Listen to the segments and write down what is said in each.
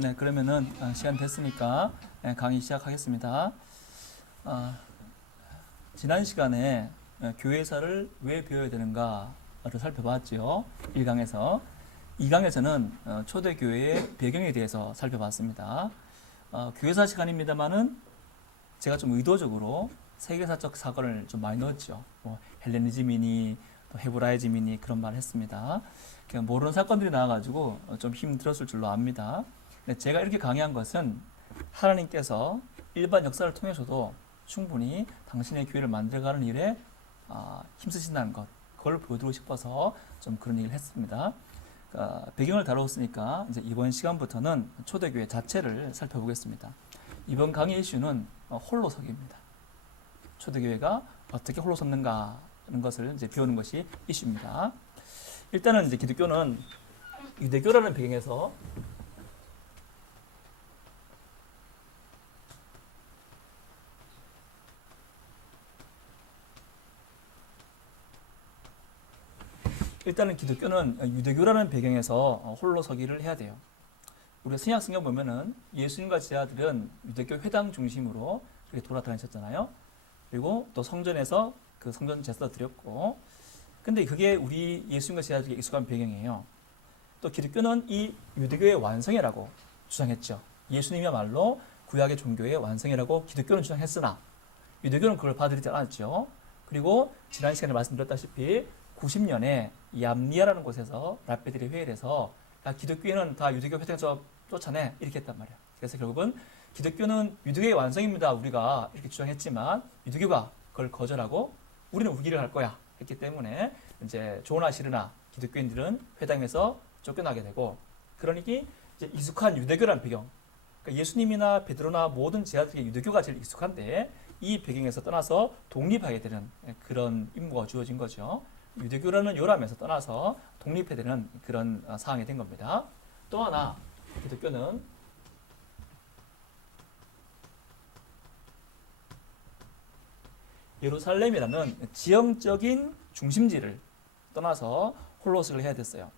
네, 그러면은 시간 됐으니까 강의 시작하겠습니다. 아, 지난 시간에 교회사를 왜 배워야 되는가를 살펴봤죠. 1강에서. 2강에서는 초대교회의 배경에 대해서 살펴봤습니다. 교회사 시간입니다만은 제가 좀 의도적으로 세계사적 사건을 좀 많이 넣었죠. 뭐 헬레니즘이니 또 헤브라이즘이니 그런 말을 했습니다. 그냥 모르는 사건들이 나와가지고 좀 힘들었을 줄로 압니다. 근데 제가 이렇게 강의한 것은 하나님께서 일반 역사를 통해서도 충분히 당신의 교회를 만들어가는 일에 힘쓰신다는 것, 그걸 보여드리고 싶어서 좀 그런 얘기를 했습니다. 배경을 다루었으니까 이제 이번 시간부터는 초대교회 자체를 살펴보겠습니다. 이번 강의 이슈는 홀로서기입니다. 초대교회가 어떻게 홀로 섰는가 하는 것을 이제 배우는 것이 이슈입니다. 일단은 이제 기독교는 유대교라는 배경에서 일단은 기독교는 유대교라는 배경에서 홀로 서기를 해야 돼요. 우리 신약 성경 보면은 예수님과 제자들은 유대교 회당 중심으로 이렇게 돌아다니셨잖아요. 그리고 또 성전에서 그 성전 제사 드렸고, 근데 그게 우리 예수님과 제자들에게 익숙한 배경이에요. 또 기독교는 이 유대교의 완성이라고 주장했죠. 예수님이야말로 구약의 종교의 완성이라고 기독교는 주장했으나 유대교는 그걸 받아들이지 않았죠. 그리고 지난 시간에 말씀드렸다시피 90년에 얌리아라는 곳에서 랍베들이 회의를 해서 기독교인은 다 유대교 회당에서 쫓아내 이렇게 했단 말이에요. 그래서 결국은 기독교는 유대교의 완성입니다. 우리가 이렇게 주장했지만 유대교가 그걸 거절하고 우리는 우리 길을 갈 거야 했기 때문에 이제 좋으나 싫으나 기독교인들은 회당에서 쫓겨나게 되고, 그러니 이제 익숙한 유대교라는 배경, 그러니까 예수님이나 베드로나 모든 제자들에게 유대교가 제일 익숙한데 이 배경에서 떠나서 독립하게 되는 그런 임무가 주어진 거죠. 유대교라는 요람에서 떠나서 독립해야 되는 그런 상황이 된 겁니다. 또 하나 기독교는 예루살렘이라는 지형적인 중심지를 떠나서 홀로서기를 해야 됐어요.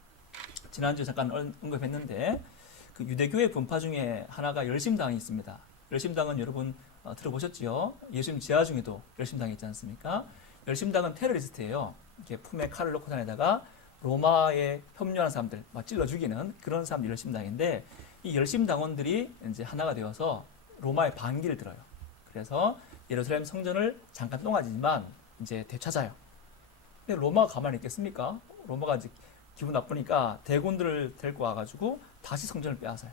지난주에 잠깐 언급했는데 그 유대교의 분파 중에 하나가 열심당이 있습니다. 열심당은 여러분 들어보셨지요? 예수님 지하 중에도 열심당이 있지 않습니까? 열심당은 테러리스트예요. 이렇게 품에 칼을 넣고 다니다가 로마에 협력하는 사람들 막 찔러 죽이는 그런 사람들이 열심당인데, 이 열심당원들이 이제 하나가 되어서 로마의 반기를 들어요. 그래서 예루살렘 성전을 잠깐 똥하지만 이제 되찾아요. 근데 로마가 가만히 있겠습니까? 로마가 이제 기분 나쁘니까 대군들을 데리고 와가지고 다시 성전을 빼앗아요.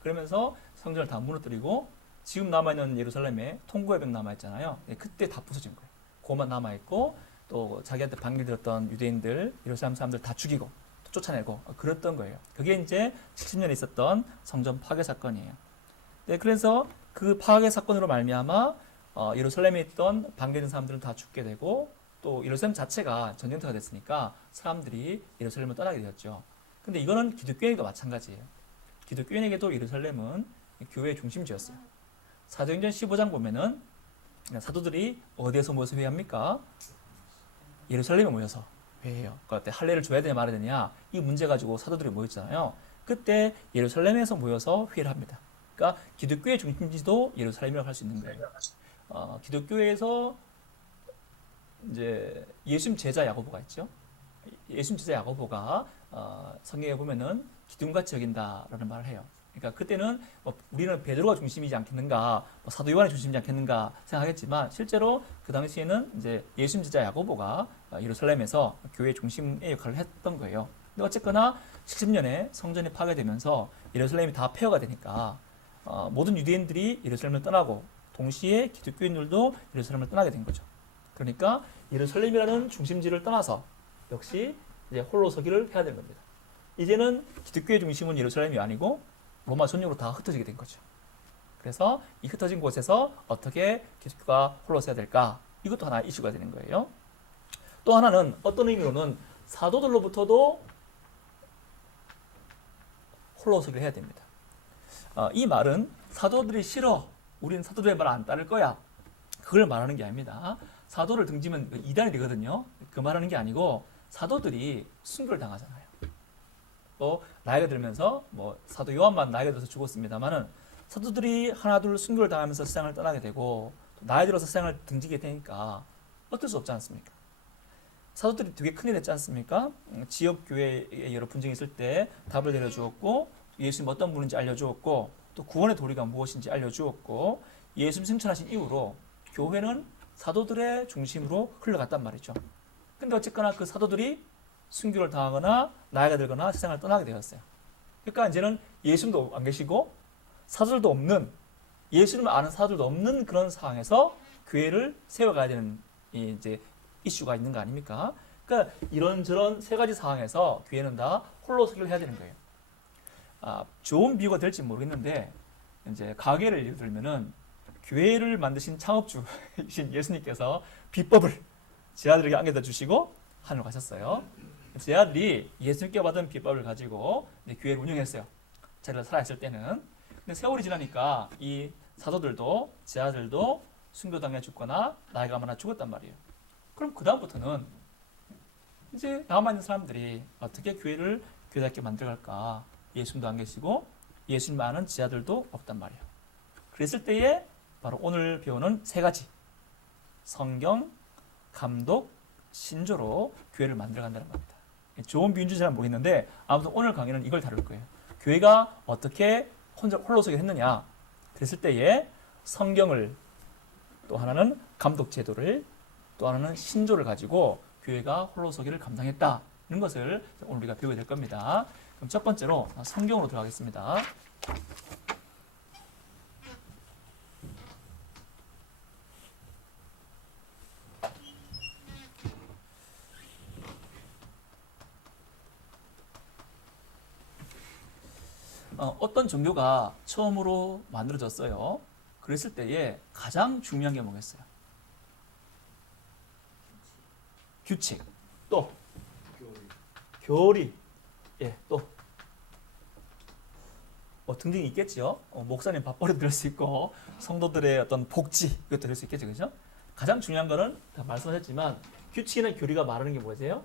그러면서 성전을 다 무너뜨리고 지금 남아있는 예루살렘에 통고의 벽 남아있잖아요. 그때 다 부서진 거예요. 그것만 남아있고 또 자기한테 반기를 들었던 유대인들, 예루살렘 사람들 다 죽이고 또 쫓아내고 그랬던 거예요. 그게 이제 70년에 있었던 성전 파괴 사건이에요. 네, 그래서 그 파괴 사건으로 말미암아 예루살렘에 있던 반기된 사람들은 다 죽게 되고 또 예루살렘 자체가 전쟁터가 됐으니까 사람들이 예루살렘을 떠나게 되었죠. 근데 이거는 기독교인에게도 마찬가지예요. 기독교인에게도 예루살렘은 교회의 중심지였어요. 사도행전 15장 보면은 사도들이 어디에서 모여서 회의합니까? 예루살렘에 모여서 회의해요. 그때 할례를 줘야 되냐 말아야 되냐 이 문제 가지고 사도들이 모였잖아요. 그때 예루살렘에서 모여서 회의를 합니다. 그러니까 기독교의 중심지도 예루살렘이라고 할 수 있는 거예요. 기독교에서 이제 예수님 제자 야고보가 있죠. 예수님 제자 야고보가 성경에 보면은 기둥같이 여긴다라는 말을 해요. 그러니까 그때는 우리는 베드로가 중심이지 않겠는가, 사도 요한이 중심이지 않겠는가 생각하겠지만 실제로 그 당시에는 이제 예수님 제자 야고보가 예루살렘에서 교회의 중심의 역할을 했던 거예요. 근데 어쨌거나 70년에 성전이 파괴되면서 예루살렘이 다 폐허가 되니까 모든 유대인들이 예루살렘을 떠나고 동시에 기독교인들도 예루살렘을 떠나게 된 거죠. 그러니까 예루살렘이라는 중심지를 떠나서 역시 이제 홀로 서기를 해야 되는 겁니다. 이제는 기독교의 중심은 예루살렘이 아니고 로마 전역으로 다 흩어지게 된 거죠. 그래서 이 흩어진 곳에서 어떻게 기독교가 홀로 서야 될까? 이것도 하나 이슈가 되는 거예요. 또 하나는 어떤 의미로는 사도들로부터도 홀로 서기를 해야 됩니다. 이 말은 사도들이 싫어, 우리는 사도들의 말 안 따를 거야, 그걸 말하는 게 아닙니다. 사도를 등지면 이단이 되거든요. 그 말하는 게 아니고 사도들이 순교를 당하잖아요. 또 나이가 들면서 뭐 사도 요한만 나이가 들어서 죽었습니다만은 사도들이 하나둘 순교를 당하면서 세상을 떠나게 되고 또 나이 들어서 세상을 등지게 되니까 어쩔 수 없지 않습니까? 사도들이 되게 큰일 했지 않습니까? 지역 교회에 여러 분쟁이 있을 때 답을 내려주었고 예수님 어떤 분인지 알려주었고 또 구원의 도리가 무엇인지 알려주었고 예수님 승천하신 이후로 교회는 사도들의 중심으로 흘러갔단 말이죠. 근데 어쨌거나 그 사도들이 순교를 당하거나 나이가 들거나 세상을 떠나게 되었어요. 그러니까 이제는 예수님도 안 계시고 사도들도 없는, 예수님을 아는 사도들도 없는 그런 상황에서 교회를 세워가야 되는 이제 이슈가 있는 거 아닙니까? 그러니까 이런저런 세 가지 상황에서 교회는 다 홀로 서기를 해야 되는 거예요. 좋은 비유가 될지 모르겠는데 이제 가게를 예를 들면은 교회를 만드신 창업주이신 예수님께서 비법을 제 아들에게 안겨다 주시고 하늘로 가셨어요. 제 아들이 예수님께 받은 비법을 가지고 교회를 운영했어요. 자기가 살아있을 때는. 근데 세월이 지나니까 이 사도들도 제 아들도 순교당해 죽거나 나이가 많아 죽었단 말이에요. 그럼 그 다음부터는 이제 남아있는 사람들이 어떻게 교회를 교회답게 만들어갈까? 예수님도 안 계시고 예수님 아는 제 아들도 없단 말이에요. 그랬을 때에 바로 오늘 배우는 세 가지 성경, 감독, 신조로 교회를 만들어간다는 겁니다. 좋은 비유인지 잘 모르겠는데 아무튼 오늘 강의는 이걸 다룰 거예요. 교회가 어떻게 홀로서기를 했느냐. 그랬을 때에 성경을, 또 하나는 감독 제도를, 또 하나는 신조를 가지고 교회가 홀로서기를 감당했다는 것을 오늘 우리가 배우게 될 겁니다. 그럼 첫 번째로 성경으로 들어가겠습니다. 어떤 종교가 처음으로 만들어졌어요. 그랬을 때에 가장 중요한 게 뭐겠어요? 규칙, 또 교리, 예, 또 뭐 등등이 있겠죠. 목사님 밥벌이도 될 수 있고 성도들의 어떤 복지 이것도 될 수 있겠죠, 그죠? 가장 중요한 거는 다 말씀하셨지만 규칙이나 교리가 말하는 게 뭐세요?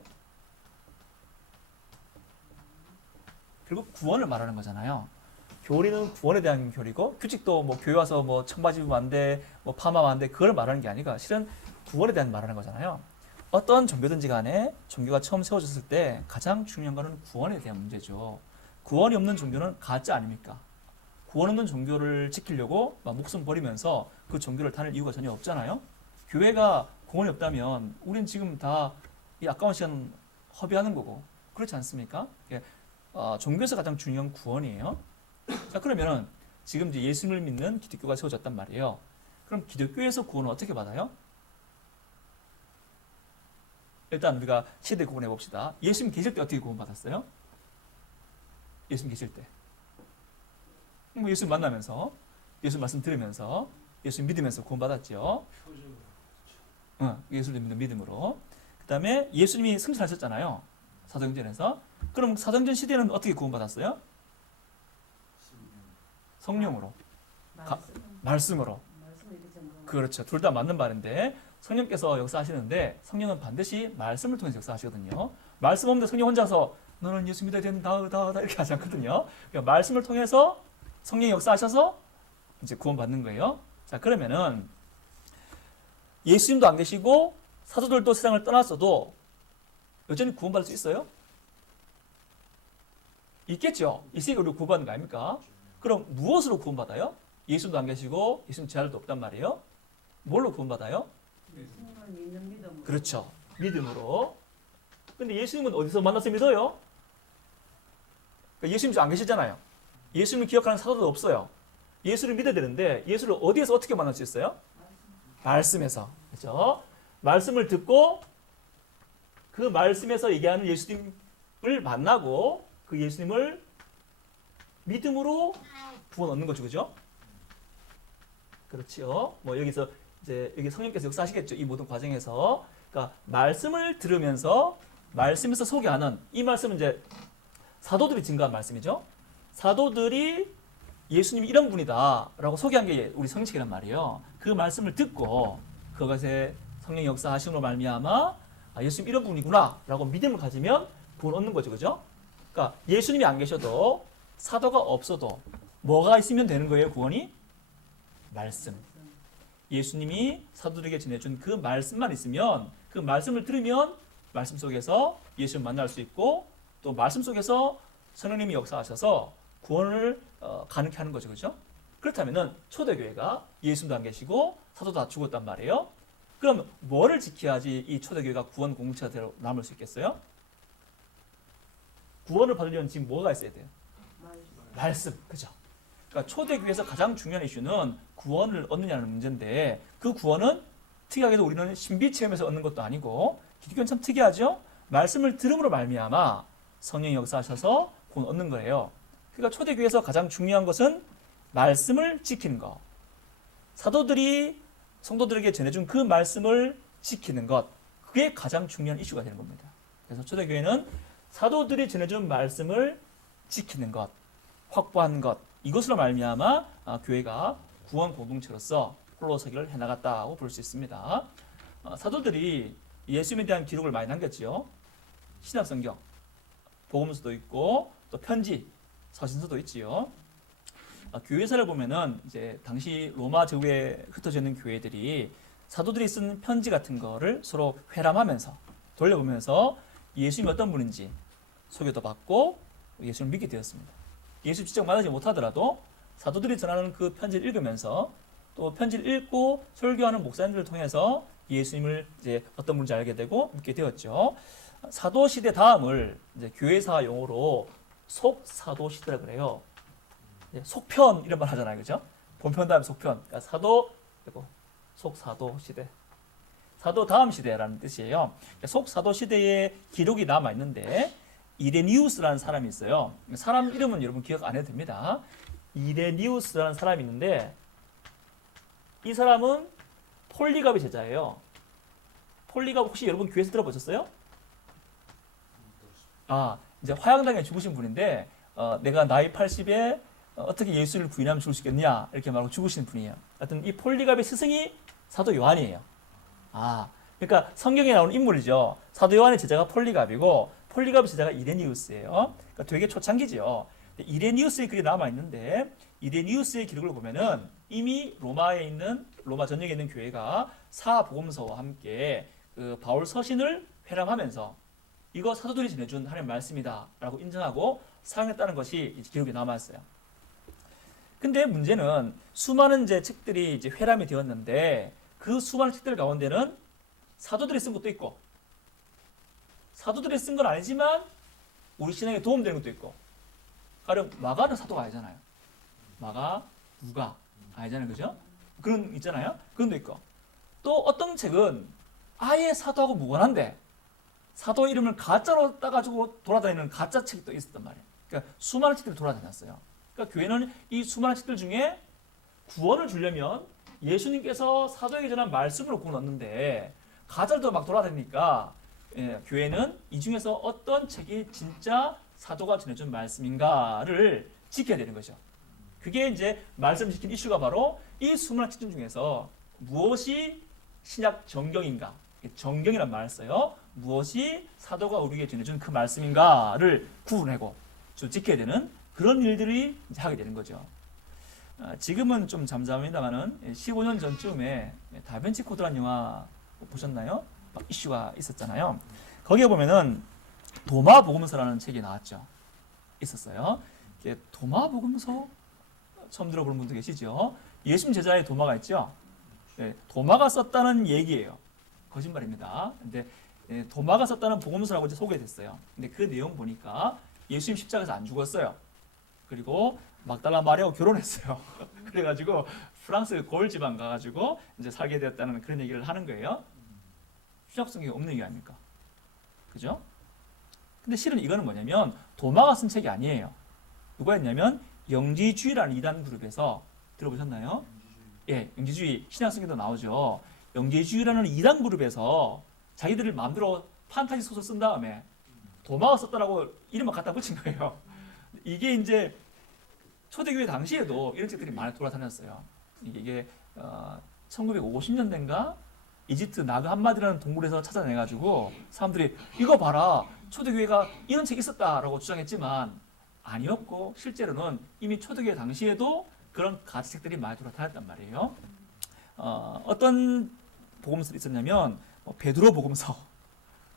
결국 구원을 말하는 거잖아요. 교리는 구원에 대한 교리고 규칙도 뭐 교회 와서 뭐 청바지 입으면 안 돼, 뭐 파마하면 안 돼, 그걸 말하는 게 아니라 실은 구원에 대한 말하는 거잖아요. 어떤 종교든지 간에 종교가 처음 세워졌을 때 가장 중요한 거는 구원에 대한 문제죠. 구원이 없는 종교는 가짜 아닙니까? 구원 없는 종교를 지키려고 막 목숨 버리면서 그 종교를 다닐 이유가 전혀 없잖아요. 교회가 구원이 없다면 우린 지금 다 이 아까운 시간 허비하는 거고 그렇지 않습니까? 종교에서 가장 중요한 구원이에요. 자, 그러면은 지금 이제 예수님을 믿는 기독교가 세워졌단 말이에요. 그럼 기독교에서 구원을 어떻게 받아요? 일단 우리가 시대 구분해 봅시다. 예수님 계실 때 어떻게 구원받았어요? 예수님 계실 때. 뭐 예수님 만나면서, 예수님 말씀 들으면서, 예수님 믿으면서 구원받았죠. 예수님 믿는 믿음으로. 그 다음에 예수님이 승천하셨잖아요. 사도행전에서. 그럼 사도행전 시대는 어떻게 구원받았어요? 성령으로. 말씀으로. 그렇죠. 둘 다 맞는 말인데 성령께서 역사하시는데 성령은 반드시 말씀을 통해서 역사하시거든요. 말씀 없는데 성령 혼자서 너는 예수 믿어야 된다 이렇게 하지 않거든요. 그러니까 말씀을 통해서 성령이 역사하셔서 이제 구원받는 거예요. 자, 그러면은 예수님도 안 계시고 사도들도 세상을 떠났어도 여전히 구원받을 수 있어요? 있겠죠. 있으니까 우리가 구원받는 거 아닙니까? 그럼 무엇으로 구원받아요? 예수님도 안 계시고 예수님 제 아들도 없단 말이에요. 뭘로 구원받아요? 그렇죠. 믿음으로. 근데 예수님은 어디서 만나서 믿어요? 그러니까 예수님 안 계시잖아요. 예수님을 기억하는 사도도 없어요. 예수를 믿어야 되는데 예수를 어디에서 어떻게 만날 수 있어요? 말씀에서. 그렇죠? 말씀을 듣고 그 말씀에서 얘기하는 예수님을 만나고 그 예수님을 믿음으로 구원 얻는 거죠. 그죠? 그렇죠. 뭐 여기서 이제 여기 성령께서 역사하시겠죠. 이 모든 과정에서. 그러니까 말씀을 들으면서 말씀에서 소개하는 이 말씀은 이제 사도들이 증거한 말씀이죠. 사도들이 예수님이 이런 분이다라고 소개한 게 우리 성경이란 말이에요. 그 말씀을 듣고 그것에 성령 역사하심으로 말미암아 예수님 이런 분이구나라고 믿음을 가지면 구원 얻는 거죠. 그죠? 그러니까 예수님이 안 계셔도 사도가 없어도 뭐가 있으면 되는 거예요, 구원이? 말씀. 예수님이 사도들에게 전해준 그 말씀만 있으면 그 말씀을 들으면 말씀 속에서 예수를 만날 수 있고 또 말씀 속에서 성령님이 역사하셔서 구원을 가능케 하는 거죠. 그렇죠? 그렇다면은 초대교회가 예수님도 안 계시고 사도도 다 죽었단 말이에요. 그럼 뭐를 지켜야지 이 초대교회가 구원 공동체가 남을 수 있겠어요? 구원을 받으려면 지금 뭐가 있어야 돼요? 말씀. 그죠? 그러니까 초대교회에서 가장 중요한 이슈는 구원을 얻느냐는 문제인데 그 구원은 특이하게도 우리는 신비 체험에서 얻는 것도 아니고 기독교는 참 특이하죠? 말씀을 들음으로 말미암아 성령이 역사하셔서 구원 얻는 거예요. 그러니까 초대교회에서 가장 중요한 것은 말씀을 지키는 것. 사도들이 성도들에게 전해준 그 말씀을 지키는 것. 그게 가장 중요한 이슈가 되는 겁니다. 그래서 초대교회는 사도들이 전해준 말씀을 지키는 것, 확보하는 것. 이것으로 말미암아 교회가 구원 공동체로서 홀로 서기를 해나갔다고 볼 수 있습니다. 사도들이 예수님에 대한 기록을 많이 남겼지요. 신약성경, 복음서도 있고 또 편지, 서신서도 있지요. 교회사를 보면은 이제 당시 로마 제국에 흩어져 있는 교회들이 사도들이 쓴 편지 같은 거를 서로 회람하면서 돌려보면서 예수님이 어떤 분인지 소개도 받고 예수님을 믿게 되었습니다. 예수 직접 만나지 못하더라도 사도들이 전하는 그 편지를 읽으면서 또 편지를 읽고 설교하는 목사님들을 통해서 예수님을 이제 어떤 분인지 알게 되고 믿게 되었죠. 사도 시대 다음을 이제 교회사 용어로 속사도 시대라고 그래요. 속편 이런 말 하잖아요, 그죠? 본편 다음에 속편. 그러니까 사도 그리고 속사도 시대. 사도 다음 시대라는 뜻이에요. 속사도 시대에 기록이 남아 있는데 이레니우스라는 사람이 있어요. 사람 이름은 여러분 기억 안 해도 됩니다. 이레니우스라는 사람이 있는데 이 사람은 폴리갑의 제자예요. 폴리갑 혹시 여러분 교회에서 들어보셨어요? 이제 화양당에 죽으신 분인데 내가 나이 80에 어떻게 예수를 부인하면 죽을 수 있겠냐 이렇게 말하고 죽으신 분이에요. 하여튼 이 폴리갑의 스승이 사도 요한이에요. 그러니까 성경에 나오는 인물이죠. 사도 요한의 제자가 폴리갑이고 폴리갑의 제자가 이레니우스예요. 그러니까 되게 초창기죠. 이레니우스의 글이 남아 있는데 이레니우스의 기록을 보면은 이미 로마에 있는 로마 전역에 있는 교회가 사복음서와 함께 그 바울 서신을 회람하면서 이거 사도들이 전해준 하나님의 말씀이다라고 인정하고 사용했다는 것이 기록에 남아 있어요. 근데 문제는 수많은 이제 책들이 이제 회람이 되었는데 그 수많은 책들 가운데는 사도들이 쓴 것도 있고 사도들이 쓴 건 아니지만 우리 신앙에 도움되는 것도 있고 가령 마가는 사도가 아니잖아요. 마가, 누가 아니잖아요. 그죠? 그런 있잖아요. 그런 도 있고 또 어떤 책은 아예 사도하고 무관한데 사도 이름을 가짜로 따가지고 돌아다니는 가짜 책도 있었단 말이에요. 그러니까 수많은 책들이 돌아다녔어요. 그러니까 교회는 이 수많은 책들 중에 구원을 주려면 예수님께서 사도에게 전한 말씀으로 구원 얻는데 가짜도 막 돌아다니니까 교회는 이 중에서 어떤 책이 진짜 사도가 전해준 말씀인가를 지켜야 되는 거죠. 그게 이제 말씀을 지킨 이슈가 바로 이 수많은 책들 중에서 무엇이 신약 정경인가, 정경이란 말을 써요. 무엇이 사도가 우리에게 전해준 그 말씀인가를 구분하고 지켜야 되는 그런 일들이 이제 하게 되는 거죠. 지금은 좀 잠잠합니다만은 15년 전쯤에 다빈치 코드라는 영화 보셨나요? 막 이슈가 있었잖아요. 거기에 보면은 도마 복음서라는 책이 나왔죠. 있었어요. 도마 복음서 처음 들어보는 분도 계시죠? 예수님 제자의 도마가 있죠. 도마가 썼다는 얘기예요. 거짓말입니다. 근데 도마가 썼다는 복음서라고 이제 소개됐어요. 근데 그 내용 보니까 예수님 십자가에서 안 죽었어요. 그리고 막달라 마리아하고 결혼했어요. 그래가지고 프랑스 고을 지방 가가지고 이제 살게 되었다는 그런 얘기를 하는 거예요. 신약성경에 없는 얘기 아닙니까? 그죠? 근데 실은 이거는 뭐냐면 도마가 쓴 책이 아니에요. 누가 했냐면 영지주의라는 이단 그룹에서 들어보셨나요? 예, 영지주의 신약성경도 나오죠. 영지주의라는 이단 그룹에서 자기들을 마음대로 판타지 소설 쓴 다음에 도마가 썼다라고 이름만 갖다 붙인 거예요. 이게 이제 초대교회 당시에도 이런 책들이 많이 돌아다녔어요. 이게 1950년대인가 이집트 나그 함마디라는 동굴에서 찾아내가지고 사람들이 이거 봐라 초대교회가 이런 책이 있었다라고 주장했지만 아니었고 실제로는 이미 초대교회 당시에도 그런 가지책들이 많이 돌아다녔단 말이에요. 어떤 복음서들이 있었냐면 베드로 복음서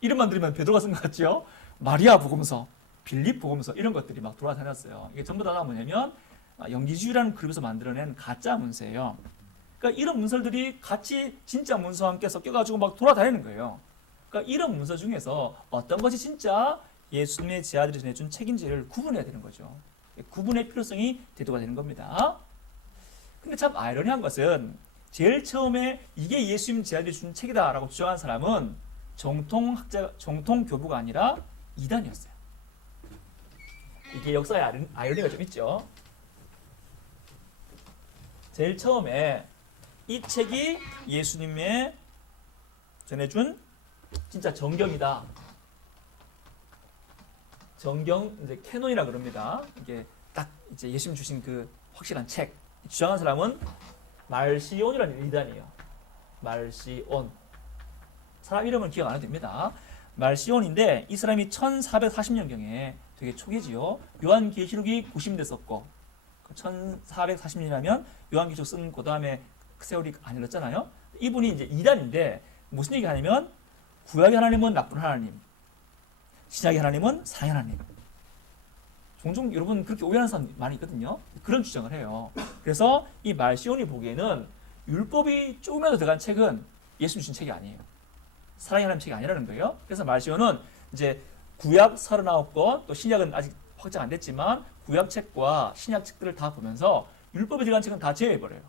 이름만 들으면 베드로가 쓴 것 같죠? 마리아 복음서, 빌립 복음서 이런 것들이 막 돌아다녔어요. 이게 전부 다 뭐냐면 영지주의라는 그룹에서 만들어낸 가짜 문서예요. 그러니까 이런 문서들이 같이 진짜 문서와 함께 섞여가지고 막 돌아다니는 거예요. 그러니까 이런 문서 중에서 어떤 것이 진짜 예수님의 제자들이 전해준 책인지를 구분해야 되는 거죠. 구분의 필요성이 대두가 되는 겁니다. 근데 참 아이러니한 것은 제일 처음에 이게 예수님 제자들이 준 책이다라고 주장한 사람은 정통교부가 아니라 이단이었어요. 이게 역사의 아이러니가 좀 있죠. 제일 처음에 이 책이 예수님의 전해준 진짜 정경이다. 정경 이제 캐논이라 그럽니다. 이게 딱 이제 예수님 주신 그 확실한 책. 주장한 사람은 말시온이라는 이단이에요. 말시온. 사람 이름은 기억 안 해도 됩니다. 말시온인데 이 사람이 1440년경에 되게 초기지요. 요한계시록이 90됐었고 1440년이라면 요한계시록 쓴 그 다음에 그 세월이 안 흘렀잖아요. 이분이 이제 이단인데 무슨 얘기 하냐면 구약의 하나님은 나쁜 하나님, 신약의 하나님은 사랑의 하나님. 종종 여러분 그렇게 오해하는 사람 많이 있거든요. 그런 주장을 해요. 그래서 이 말시온이 보기에는 율법이 조금이라도 들어간 책은 예수님 주신 책이 아니에요. 사랑의 하나님 책이 아니라는 거예요. 그래서 말시온은 이제 구약 39권 또 신약은 아직 확정 안 됐지만 구약 책과 신약 책들을 다 보면서 율법이 들어간 책은 다 제외해버려요.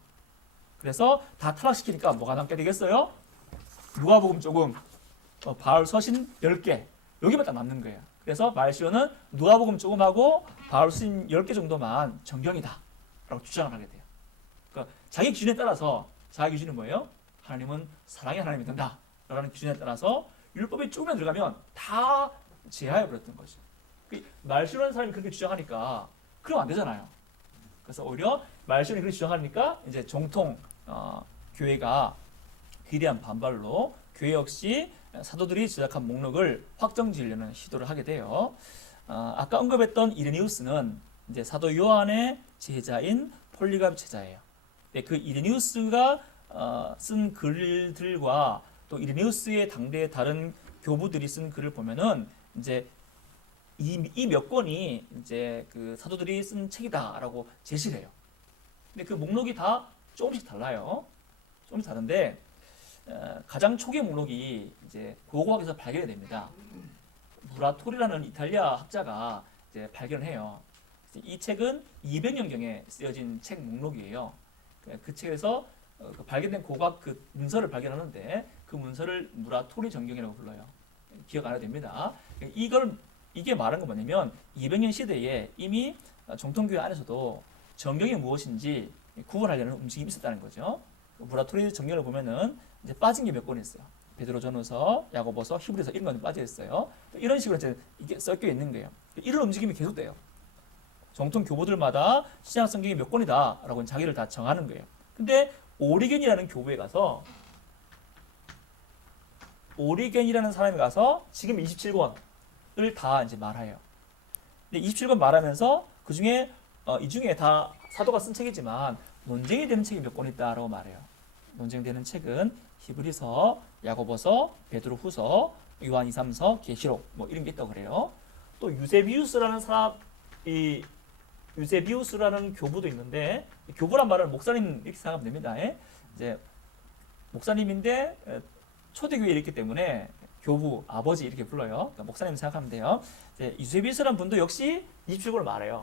그래서 다 타락시키니까 뭐가 남게 되겠어요? 누가복음 조금, 바울 서신 10개 여기만 딱 남는 거예요. 그래서 말시온은 누가복음 조금하고 바울 서신 10개 정도만 정경이다 라고 주장을 하게 돼요. 그러니까 자기 기준에 따라서 자기 기준은 뭐예요? 하나님은 사랑의 하나님이 된다 라는 기준에 따라서 율법이 조금만 들어가면 다 제하해버렸던 거죠. 말시온하는 사람이 그렇게 주장하니까 그러면 안 되잖아요. 그래서 오히려 말시온이 그렇게 주장하니까 이제 정통 교회가 위대한 반발로 교회 역시 사도들이 제작한 목록을 확정지으려는 시도를 하게 돼요. 아까 언급했던 이레니우스는 이제 사도 요한의 제자인 폴리갑 제자예요. 그 이레니우스가 쓴 글들과 또 이레니우스의 당대의 다른 교부들이 쓴 글을 보면은 이제 이 몇 권이 이제 그 사도들이 쓴 책이다라고 제시를 해요. 근데 그 목록이 다 조금씩 달라요. 조금씩 다른데 가장 초기 목록이 이제 고고학에서 발견이 됩니다. 무라토리라는 이탈리아 학자가 이제 발견해요. 이 책은 200년경에 쓰여진 책 목록이에요. 그 책에서 그 발견된 고고학 그 문서를 발견하는데 그 문서를 무라토리 정경이라고 불러요. 기억 안 해도 됩니다. 이게 말하는 건 뭐냐면 200년 시대에 이미 정통교회 안에서도 정경이 무엇인지 구분하려는 움직임이 있었다는 거죠. 무라토리 정경을 보면은 이제 빠진 게 몇 권 있어요. 베드로전후서, 야고보서, 히브리서 이런 건 빠져 있어요. 이런 식으로 이제 이게 섞여 있는 거예요. 이런 움직임이 계속돼요. 정통 교보들마다 신약 성경이 몇 권이다라고 자기를 다 정하는 거예요. 근데 오리겐이라는 교부에 가서 오리겐이라는 사람이 가서 지금 27권을 다 이제 말해요. 근데 27권 말하면서 그 중에 이 중에 다 사도가 쓴 책이지만 논쟁이 되는 책이 몇 권 있다라고 말해요. 논쟁되는 책은 히브리서, 야고보서, 베드로후서, 요한 2, 3서, 계시록 뭐 이런 게 있다고 그래요. 또 유세비우스라는 유세비우스라는 교부도 있는데 교부란 말은 목사님 이렇게 생각하면 됩니다. 이제 목사님인데 초대교회에 있기 때문에 교부, 아버지 이렇게 불러요. 그러니까 목사님 생각하면 돼요. 유세비우스라는 분도 역시 27권을 말해요.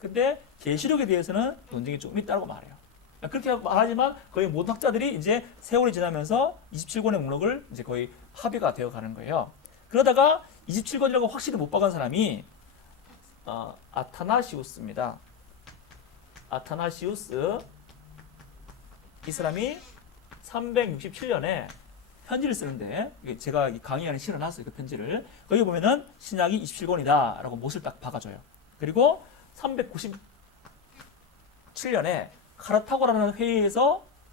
근데 계시록에 대해서는 논쟁이 조금 있다고 말해요. 그렇게 말하지만 거의 모든 학자들이 이제 세월이 지나면서 27권의 목록을 이제 거의 합의가 되어 가는 거예요. 그러다가 27권이라고 확실히 못 박은 사람이 아타나시우스입니다. 아타나시우스 이 사람이 367년에 편지를 쓰는데 제가 강의안에 실어놨어요. 그 편지를. 거기 보면은 신약이 27권이다 라고 못을 딱 박아줘요. 그리고 397년에 카르타고라는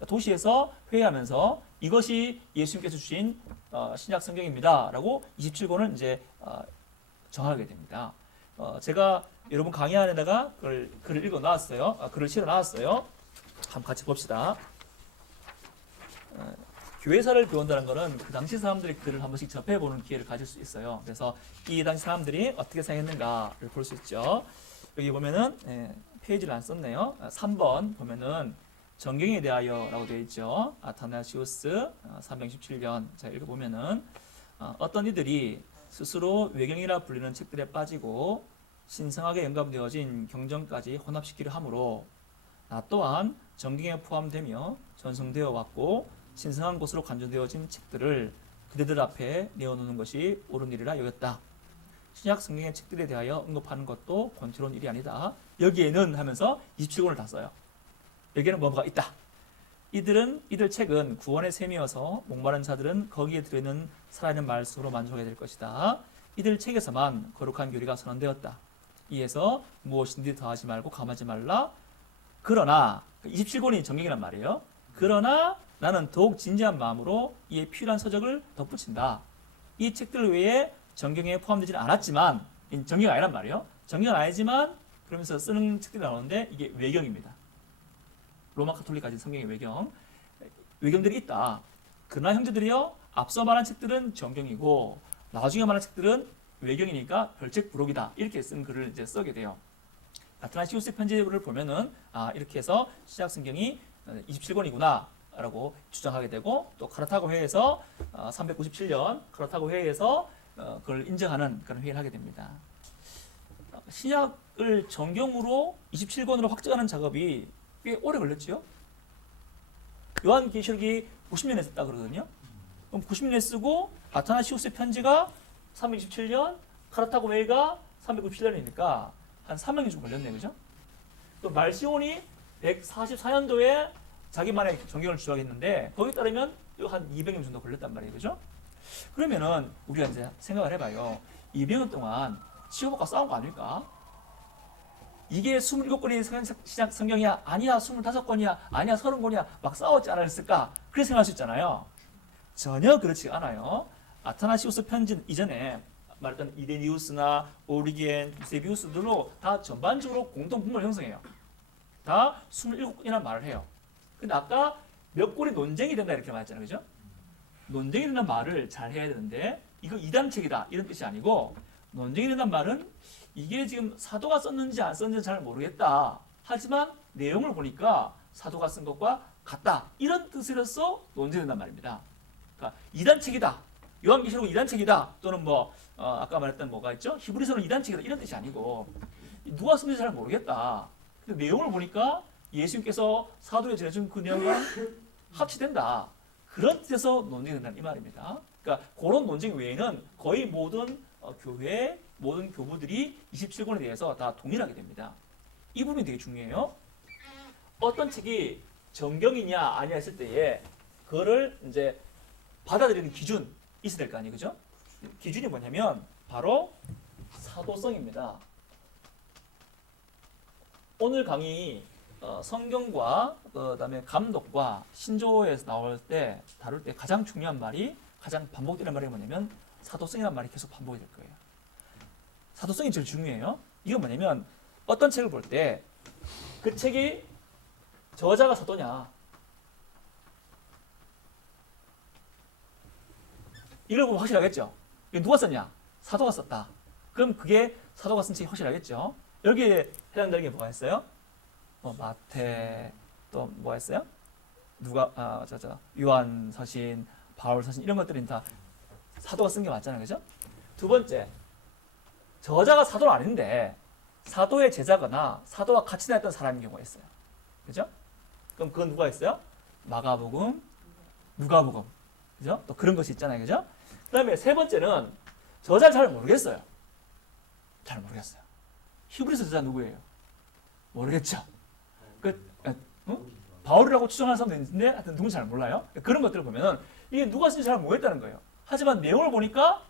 도시에서 회의하면서 이것이 예수님께서 주신 신약 성경입니다라고 27권을 이제 정하게 됩니다. 제가 여러분 강의 안에다가 글을 읽어 놨어요. 글을 실어 놨어요. 한번 같이 봅시다. 교회사를 배운다는 것은 그 당시 사람들이 글을 한 번씩 접해보는 기회를 가질 수 있어요. 그래서 이 당시 사람들이 어떻게 생각했는가를 볼 수 있죠. 여기 보면은 페이지를 안 썼네요. 3번 보면은 정경에 대하여라고 되어 있죠. 아타나시우스 367년. 자, 읽어보면은 어떤 이들이 스스로 외경이라 불리는 책들에 빠지고 신성하게 영감되어진 경전까지 혼합시키려 함으로 나 또한 정경에 포함되며 전송되어 왔고 신성한 것으로 간주되어진 책들을 그대들 앞에 내어놓는 것이 옳은 일이라 여겼다. 신약 성경의 책들에 대하여 언급하는 것도 권태로운 일이 아니다. 여기에는 하면서 27권을 다 써요. 여기에는 뭐가 있다. 이들 책은 구원의 셈이어서 목마른 자들은 거기에 들어있는 살아있는 말씀으로 만족하게 될 것이다. 이들 책에서만 거룩한 교리가 선언되었다. 이에서 무엇인지 더하지 말고 감하지 말라. 그러나 27권이 정경이란 말이에요. 그러나 나는 더욱 진지한 마음으로 이에 필요한 서적을 덧붙인다. 이 책들 외에 정경에 포함되지는 않았지만 정경이 아니란 말이에요. 정경은 아니지만 그러면서 쓰는 책들이 나오는데 이게 외경입니다. 로마 카톨릭까지 성경의 외경들이 있다. 그러나 형제들이요, 앞서 말한 책들은 정경이고 나중에 말한 책들은 외경이니까 별책 부록이다. 이렇게 쓴 글을 이제 쓰게 돼요. 아타나시우스 편지를 보면은 이렇게 해서 신약 성경이 27권이구나 라고 주장하게 되고, 또 카르타고 회의에서 397년 카르타고 회의에서 그걸 인정하는 그런 회의를 하게 됩니다. 신약을 정경으로 27권으로 확정하는 작업이 꽤 오래 걸렸지요. 요한계시록이 90년에 썼다 그러거든요. 그럼 90년에 쓰고 아타나시우스 편지가 327년, 카르타고 회의가 397년이니까 한 3년이 좀 걸렸네, 그죠? 또 말시온이 144년도에 자기만의 정경을 주장했는데 거기에 따르면 한 200년 정도 걸렸단 말이에요, 그죠? 그러면은 우리가 이제 생각을 해봐요. 200년 동안 치고받고 싸운 거 아닐까? 이게 27권이 신약 성경이야? 아니야, 25권이야? 아니야, 30권이야? 막 싸웠지 않았을까? 그렇게 생각할 수 있잖아요. 전혀 그렇지 않아요. 아타나시우스 편지 이전에 말했던 이레니우스나 오리겐, 유세비우스들로 다 전반적으로 공통 분모를 형성해요. 다 27권이라는 말을 해요. 근데 아까 몇 권이 논쟁이 된다 이렇게 말했잖아요, 그죠? 논쟁이 된다는 말을 잘 해야 되는데 이거 이단책이다 이런 뜻이 아니고, 논쟁이 된다는 말은 이게 지금 사도가 썼는지 안 썼는지 잘 모르겠다. 하지만 내용을 보니까 사도가 쓴 것과 같다. 이런 뜻으로서 논쟁된단 말입니다. 그러니까 이단책이다. 요한계시록은 이단책이다. 또는 아까 말했던 뭐가 있죠? 히브리서는 이단책이다. 이런 뜻이 아니고 누가 썼는지 잘 모르겠다. 근데 내용을 보니까 예수님께서 사도에 전해준 그 내용과 합치된다. 그런 뜻에서 논쟁된다는 이 말입니다. 그러니까 그런 논쟁 외에는 거의 모든 교회, 모든 교부들이 27권에 대해서 다 동일하게 됩니다. 이 부분이 되게 중요해요. 어떤 책이 정경이냐 아니냐 했을 때에 그거를 이제 받아들이는 기준 있어야 될 거 아니에요, 그죠? 기준이 뭐냐면 바로 사도성입니다. 오늘 강의 성경과 그다음에 감독과 신조어에서 나올 때 다룰 때 가장 중요한 말이, 가장 반복되는 말이 뭐냐면 사도성이라는 말이 계속 반복이 될 거예요. 사도성이 제일 중요해요. 이건 뭐냐면 어떤 책을 볼 때 그 책이 저자가 사도냐, 이걸 보면 확실하겠죠. 이게 누가 썼냐? 사도가 썼다. 그럼 그게 사도가 쓴 책이 확실하겠죠. 여기에 해당되는 게 뭐가 있어요? 마태, 또 뭐가 있어요? 요한 서신, 바울 서신, 이런 것들은 다 사도가 쓴 게 맞잖아요, 그죠? 두 번째, 저자가 사도는 아닌데 사도의 제자거나 사도와 같이 다녔던 사람인 경우가 있어요, 그죠? 그럼 그건 누가 있어요? 마가복음, 누가복음, 그죠? 또 그런 것이 있잖아요, 그죠? 그 다음에 세 번째는 저자를 잘 모르겠어요. 잘 모르겠어요. 히브리서 저자 누구예요? 모르겠죠? 바울이라고 추정하는 사람도 있는데 하여튼 누군지 잘 몰라요. 그런 것들을 보면은 이게 누가 쓴지 잘 모르겠다는 거예요. 하지만 내용을 보니까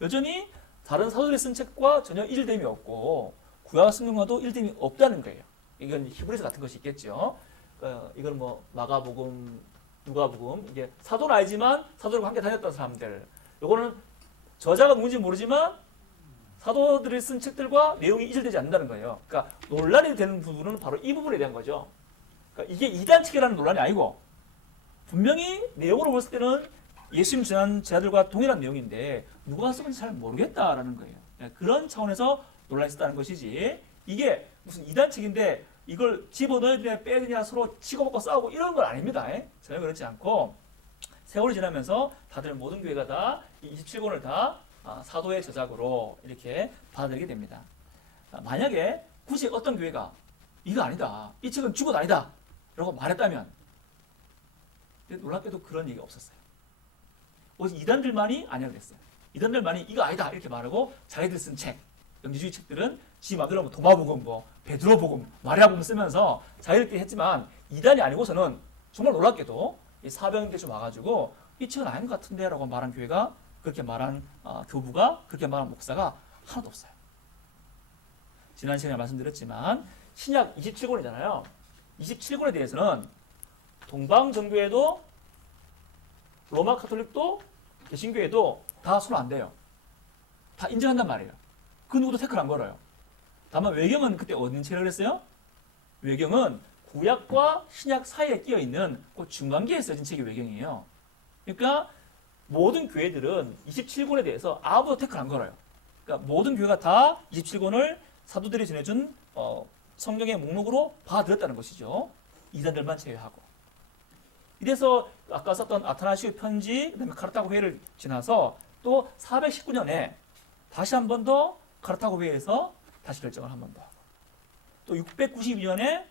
여전히 다른 사도들이 쓴 책과 전혀 일됨이 없고 구약 성경과도 일됨이 없다는 거예요. 이건 히브리서 같은 것이 있겠죠. 이건 마가복음, 누가복음 이게 사도는 아니지만 사도들과 함께 다녔던 사람들. 요거는 저자가 누군지 모르지만 사도들이 쓴 책들과 내용이 이질되지 않는다는 거예요. 그러니까 논란이 되는 부분은 바로 이 부분에 대한 거죠. 그러니까 이게 이단책이라는 논란이 아니고 분명히 내용으로 봤을 때는 예수님 지난 제자들과 동일한 내용인데 누가 쓴지 잘 모르겠다라는 거예요. 그런 차원에서 논란이 있었다는 것이지 이게 무슨 이단책인데 이걸 집어넣어야 되냐 빼야 되냐 서로 치고받고 싸우고 이런 건 아닙니다. 전혀 그렇지 않고 세월이 지나면서 다들 모든 교회가 다 27권을 다 사도의 저작으로 이렇게 받아들이게 됩니다. 만약에 굳이 어떤 교회가 이거 아니다, 이 책은 주고 아니다 라고 말했다면 놀랍게도 그런 얘기가 없었어요. 오직 이단들만이 아니라고 그랬어요. 이단들만이 이거 아니다 이렇게 말하고 자기들 쓴 책, 영지주의 책들은 지 마음대로 뭐 도마복음, 뭐 베드로복음, 마리아복음 쓰면서 자기들끼리 했지만 이단이 아니고서는 정말 놀랍게도 이 사병 대충 와가지고 이 책은 아닌 것 같은데 라고 말한 교회가 그렇게 말한 교부가 그렇게 말한 목사가 하나도 없어요. 지난 시간에 말씀드렸지만 신약 27권이잖아요. 27권에 대해서는 동방정교회도 로마 카톨릭도 개신교회도 다 손 안 대요. 다 인정한단 말이에요. 그 누구도 태클 안 걸어요. 다만 외경은 그때 어떤 책을 했어요? 외경은 구약과 신약 사이에 끼어 있는 그 중간기에 써진 책이 외경이에요. 그러니까 모든 교회들은 27권에 대해서 아무도 태클 안 걸어요. 그러니까 모든 교회가 다 27권을 사도들이 전해준 성경의 목록으로 받아들였다는 것이죠. 이단들만 제외하고. 이래서 아까 썼던 아타나시오 편지, 그다음에 카르타고 회의를 지나서 또 419년에 다시 한 번 더 카르타고 회의에서 다시 결정을 한 번 더 하고 또 692년에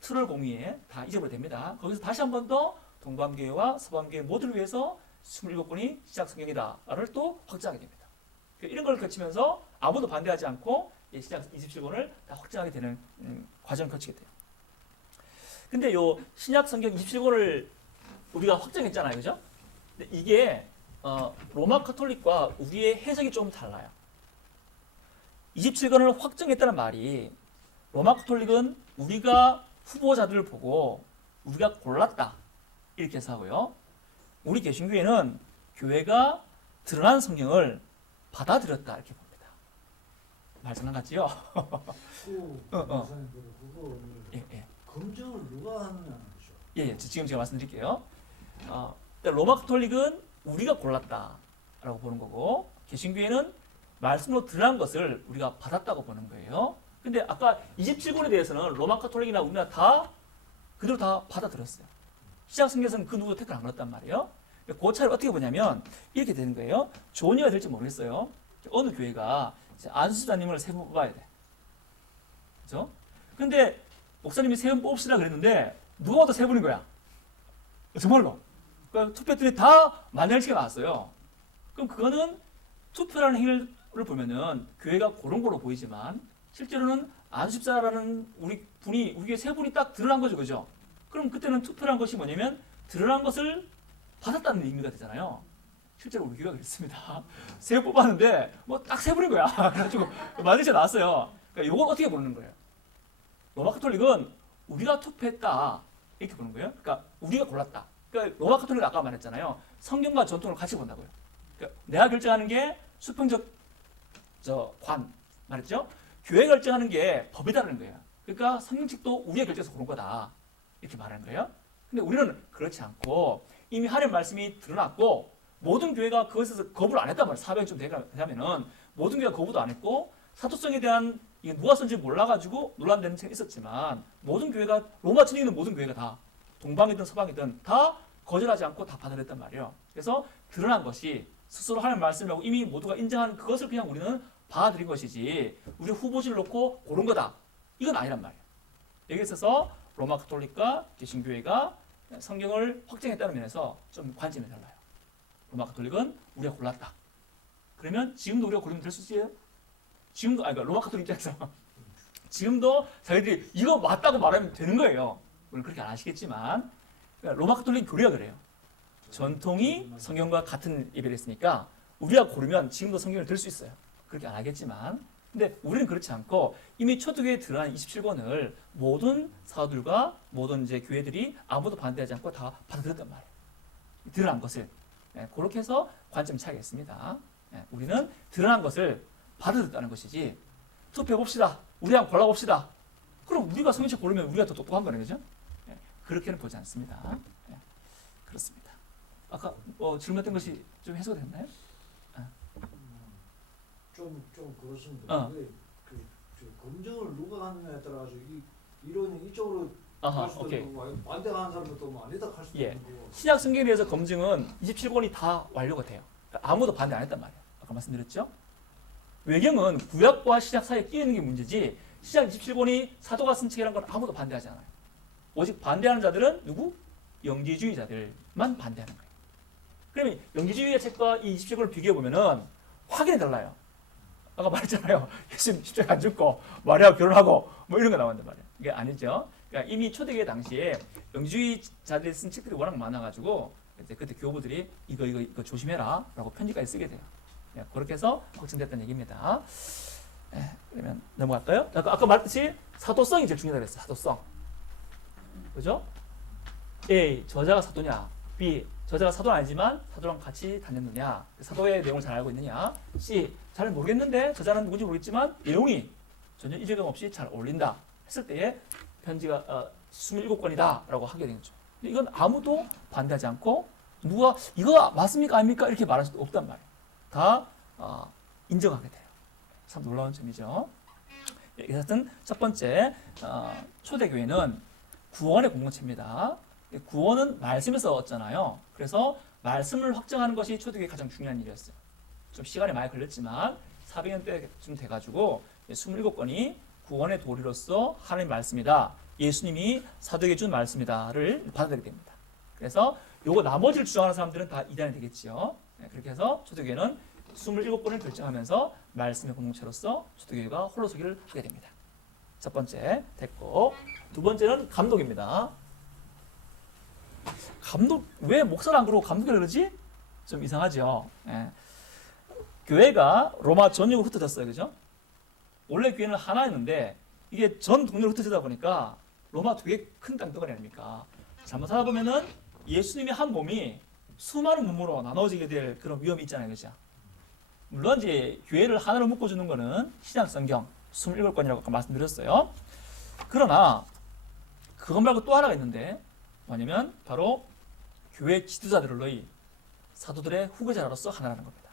트롤 공의에 다 잊어버립니다. 거기서 다시 한 번 더 동방교회와 서방교회 모두를 위해서 27권이 시작 성경이다를 또 확정하게 됩니다. 이런 걸 거치면서 아무도 반대하지 않고 시작 27권을 다 확정하게 되는 과정을 거치게 돼요. 근데 요 신약 성경 27권을 우리가 확정했잖아요. 그죠? 근데 이게 로마 카톨릭과 우리의 해석이 좀 달라요. 27권을 확정했다는 말이 로마 카톨릭은 우리가 후보자들을 보고 우리가 골랐다 이렇게 해서 하고요. 우리 개신교회는 교회가 드러난 성경을 받아들였다 이렇게 봅니다. 말씀 같지요? 그거 예. 검증을 누가 하느냐는 거죠. 예, 지금 제가 말씀드릴게요. 로마 카톨릭은 우리가 골랐다라고 보는 거고 개신교회는 말씀으로 드러난 것을 우리가 받았다고 보는 거예요. 근데 아까 27권에 대해서는 로마 카톨릭이나 우리나라 다 그대로 다 받아들였어요. 시작 성경에서는 그 누구도 태클 안 걸었단 말이에요. 그 차이를 어떻게 보냐면 이렇게 되는 거예요. 좋은 예가 될지 모르겠어요. 어느 교회가 안수자님을 세 분 뽑아야 돼. 그죠? 근데 목사님이 세 분 뽑읍시다 그랬는데 누가 봐도 세 분인 거야. 정말로. 그러니까 투표들이 다 만장일치가 나왔어요. 그럼 그거는 투표라는 행위를 보면은 교회가 그런 걸로 보이지만 실제로는 안수자라는 우리 교회 세 분이 딱 드러난 거죠. 그죠? 그럼 그때는 투표란 것이 뭐냐면 드러난 것을 받았다는 의미가 되잖아요. 실제로 우리 교회가 그랬습니다. 세 분 뽑았는데 뭐 딱 세 분인 거야. 그래가지고 만장일치가 나왔어요. 그러니까 이걸 어떻게 보는 거예요? 로마 카톨릭은 우리가 투표했다 이렇게 보는 거예요. 그러니까 우리가 골랐다. 그러니까 로마 카톨릭은 아까 말했잖아요. 성경과 전통을 같이 본다고요. 그러니까 내가 결정하는 게 수평적 관 말했죠. 교회 결정하는 게 법이다라는 거예요. 그러니까 성경책도 우리가 결정해서 고른 거다 이렇게 말하는 거예요. 근데 우리는 그렇지 않고 이미 하나님 말씀이 드러났고 모든 교회가 그것에서 거부를 안 했단 말이에요. 400쯤 되면은 모든 교회가 거부도 안 했고 사도성에 대한 이게 누가 썼는지 몰라가지고 논란되는 책이 있었지만 모든 교회가 로마 전에 있는 모든 교회가 다 동방이든 서방이든 다 거절하지 않고 다 받아들였단 말이에요. 그래서 드러난 것이 스스로 하나님 말씀이라고 이미 모두가 인정한 그것을 그냥 우리는 받아들인 것이지 우리 후보지를 놓고 고른 거다. 이건 아니란 말이에요. 여기 있어서 로마 카톨릭과 개신교회가 성경을 확정했다는 면에서 좀 관점이 달라요. 로마 카톨릭은 우리가 골랐다. 그러면 지금도 우리가 고르면 될 수 있어요? 지금도 그러니까 로마 카톨릭 입장에서 지금도 자기들이 이거 맞다고 말하면 되는 거예요. 물론 그렇게 안 하시겠지만 그러니까 로마 카톨릭 교리가 그래요. 전통이 성경과 같은 예배를 했으니까 우리가 고르면 지금도 성경을 들 수 있어요. 그렇게 안 하겠지만 근데 우리는 그렇지 않고 이미 초대교회에 들어간 27권을 모든 사도들과 모든 이제 교회들이 아무도 반대하지 않고 다 받아들였단 말이에요. 드러난 것을. 예, 그렇게 해서 관점 차이가 있습니다. 예, 우리는 드러난 것을 받아들였다는 것이지 투표해봅시다. 우리 한번 골라봅시다. 그럼 우리가 성경책 고르면 우리가 더 똑똑한 거네, 그죠? 예, 그렇게는 보지 않습니다. 예, 그렇습니다. 아까 질문했던 것이 좀 해소가 됐나요? 좀 그렇습니다. 근데 저 검증을 누가 하느냐에 따라서 이 이론이 이쪽으로 아하, 갈 수도 오케이. 있고 반대하는 사람도 또 아니다 할 수도 예. 있는 거고. 신약 성경에 대해서 검증은 27권이 다 완료가 돼요. 그러니까 아무도 반대 안 했단 말이에요. 아까 말씀드렸죠? 외경은 구약과 신약 사이에 끼어 있는 게 문제지 신약 27권이 사도가 쓴 책이라는 건 아무도 반대하지 않아요. 오직 반대하는 자들은 누구? 영지주의자들만 반대하는 거예요. 그러면 영지주의의 책과 이 27권을 비교해 보면은 확연히 달라요. 아까 말했잖아요. 예수님 십자가 안 죽고 마리아와 결혼하고 뭐 이런 거 나온단 말이에요. 이게 아니죠. 그러니까 이미 초대교회 당시에 영지주의자들이 쓴 책들이 워낙 많아가지고 이제 그때 교부들이 이거 조심해라라고 편지까지 쓰게 돼요. 예, 그렇게 해서 확정됐다는 얘기입니다. 예, 그러면 넘어갈까요? 아까 말했듯이 사도성이 제일 중요하다고 했어요. 사도성. 그죠? A. 저자가 사도냐? B. 저자가 사도는 아니지만 사도랑 같이 다녔느냐? 사도의 내용을 잘 알고 있느냐? C. 잘 모르겠는데 저자는 누군지 모르겠지만 내용이 전혀 이질감 없이 잘 어울린다 했을 때에 편지가 27권이다 라고 하게 되는 거죠. 근데 이건 아무도 반대하지 않고 누가 이거 맞습니까 아닙니까 이렇게 말할 수도 없단 말이에요. 다 인정하게 돼요. 참 놀라운 점이죠. 예, 하여튼 첫 번째 초대교회는 구원의 공동체입니다. 구원은 말씀에서 얻잖아요. 그래서 말씀을 확정하는 것이 초대교회의 가장 중요한 일이었어요. 좀 시간이 많이 걸렸지만 400년대쯤 돼가지고 27권이 구원의 도리로서 하나님의 말씀이다. 예수님이 사도에게 준 말씀이다를 받아들이게 됩니다. 그래서 요거 나머지를 주장하는 사람들은 다 이단이 되겠죠. 그렇게 해서 초대교회는 27권을 결정하면서 말씀의 공동체로서 초대교회가 홀로서기를 하게 됩니다. 첫 번째 됐고 두 번째는 감독입니다. 감독 왜 목사를 안 그러고 감독을 그러지? 좀 이상하죠. 예. 교회가 로마 전역으로 흩어졌어요, 그죠? 원래 교회는 하나였는데 이게 전 동네로 흩어지다 보니까 로마 되게 큰 땅덩어리 아닙니까? 잘못하다 보면은 예수님의 한 몸이 수많은 몸으로 나눠지게 될 그런 위험이 있잖아요, 그죠? 물론 이제 교회를 하나로 묶어주는 거는 신약 성경 27권이라고 아까 말씀드렸어요. 그러나 그것 말고 또 하나가 있는데 뭐냐면 바로 교회 지도자들의 사도들의 후계자로서 하나라는 겁니다.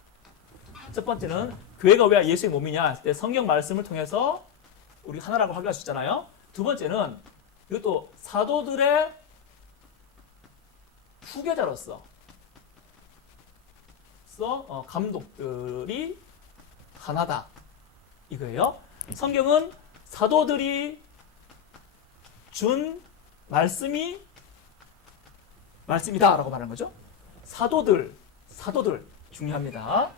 첫 번째는 교회가 왜 예수의 몸이냐 했을 때 성경 말씀을 통해서 우리 하나라고 확인할 수 있잖아요. 두 번째는 이것도 사도들의 후계자로서 감독들이 하나다 이거예요. 성경은 사도들이 준 말씀이다라고 말하는 거죠. 사도들 중요합니다.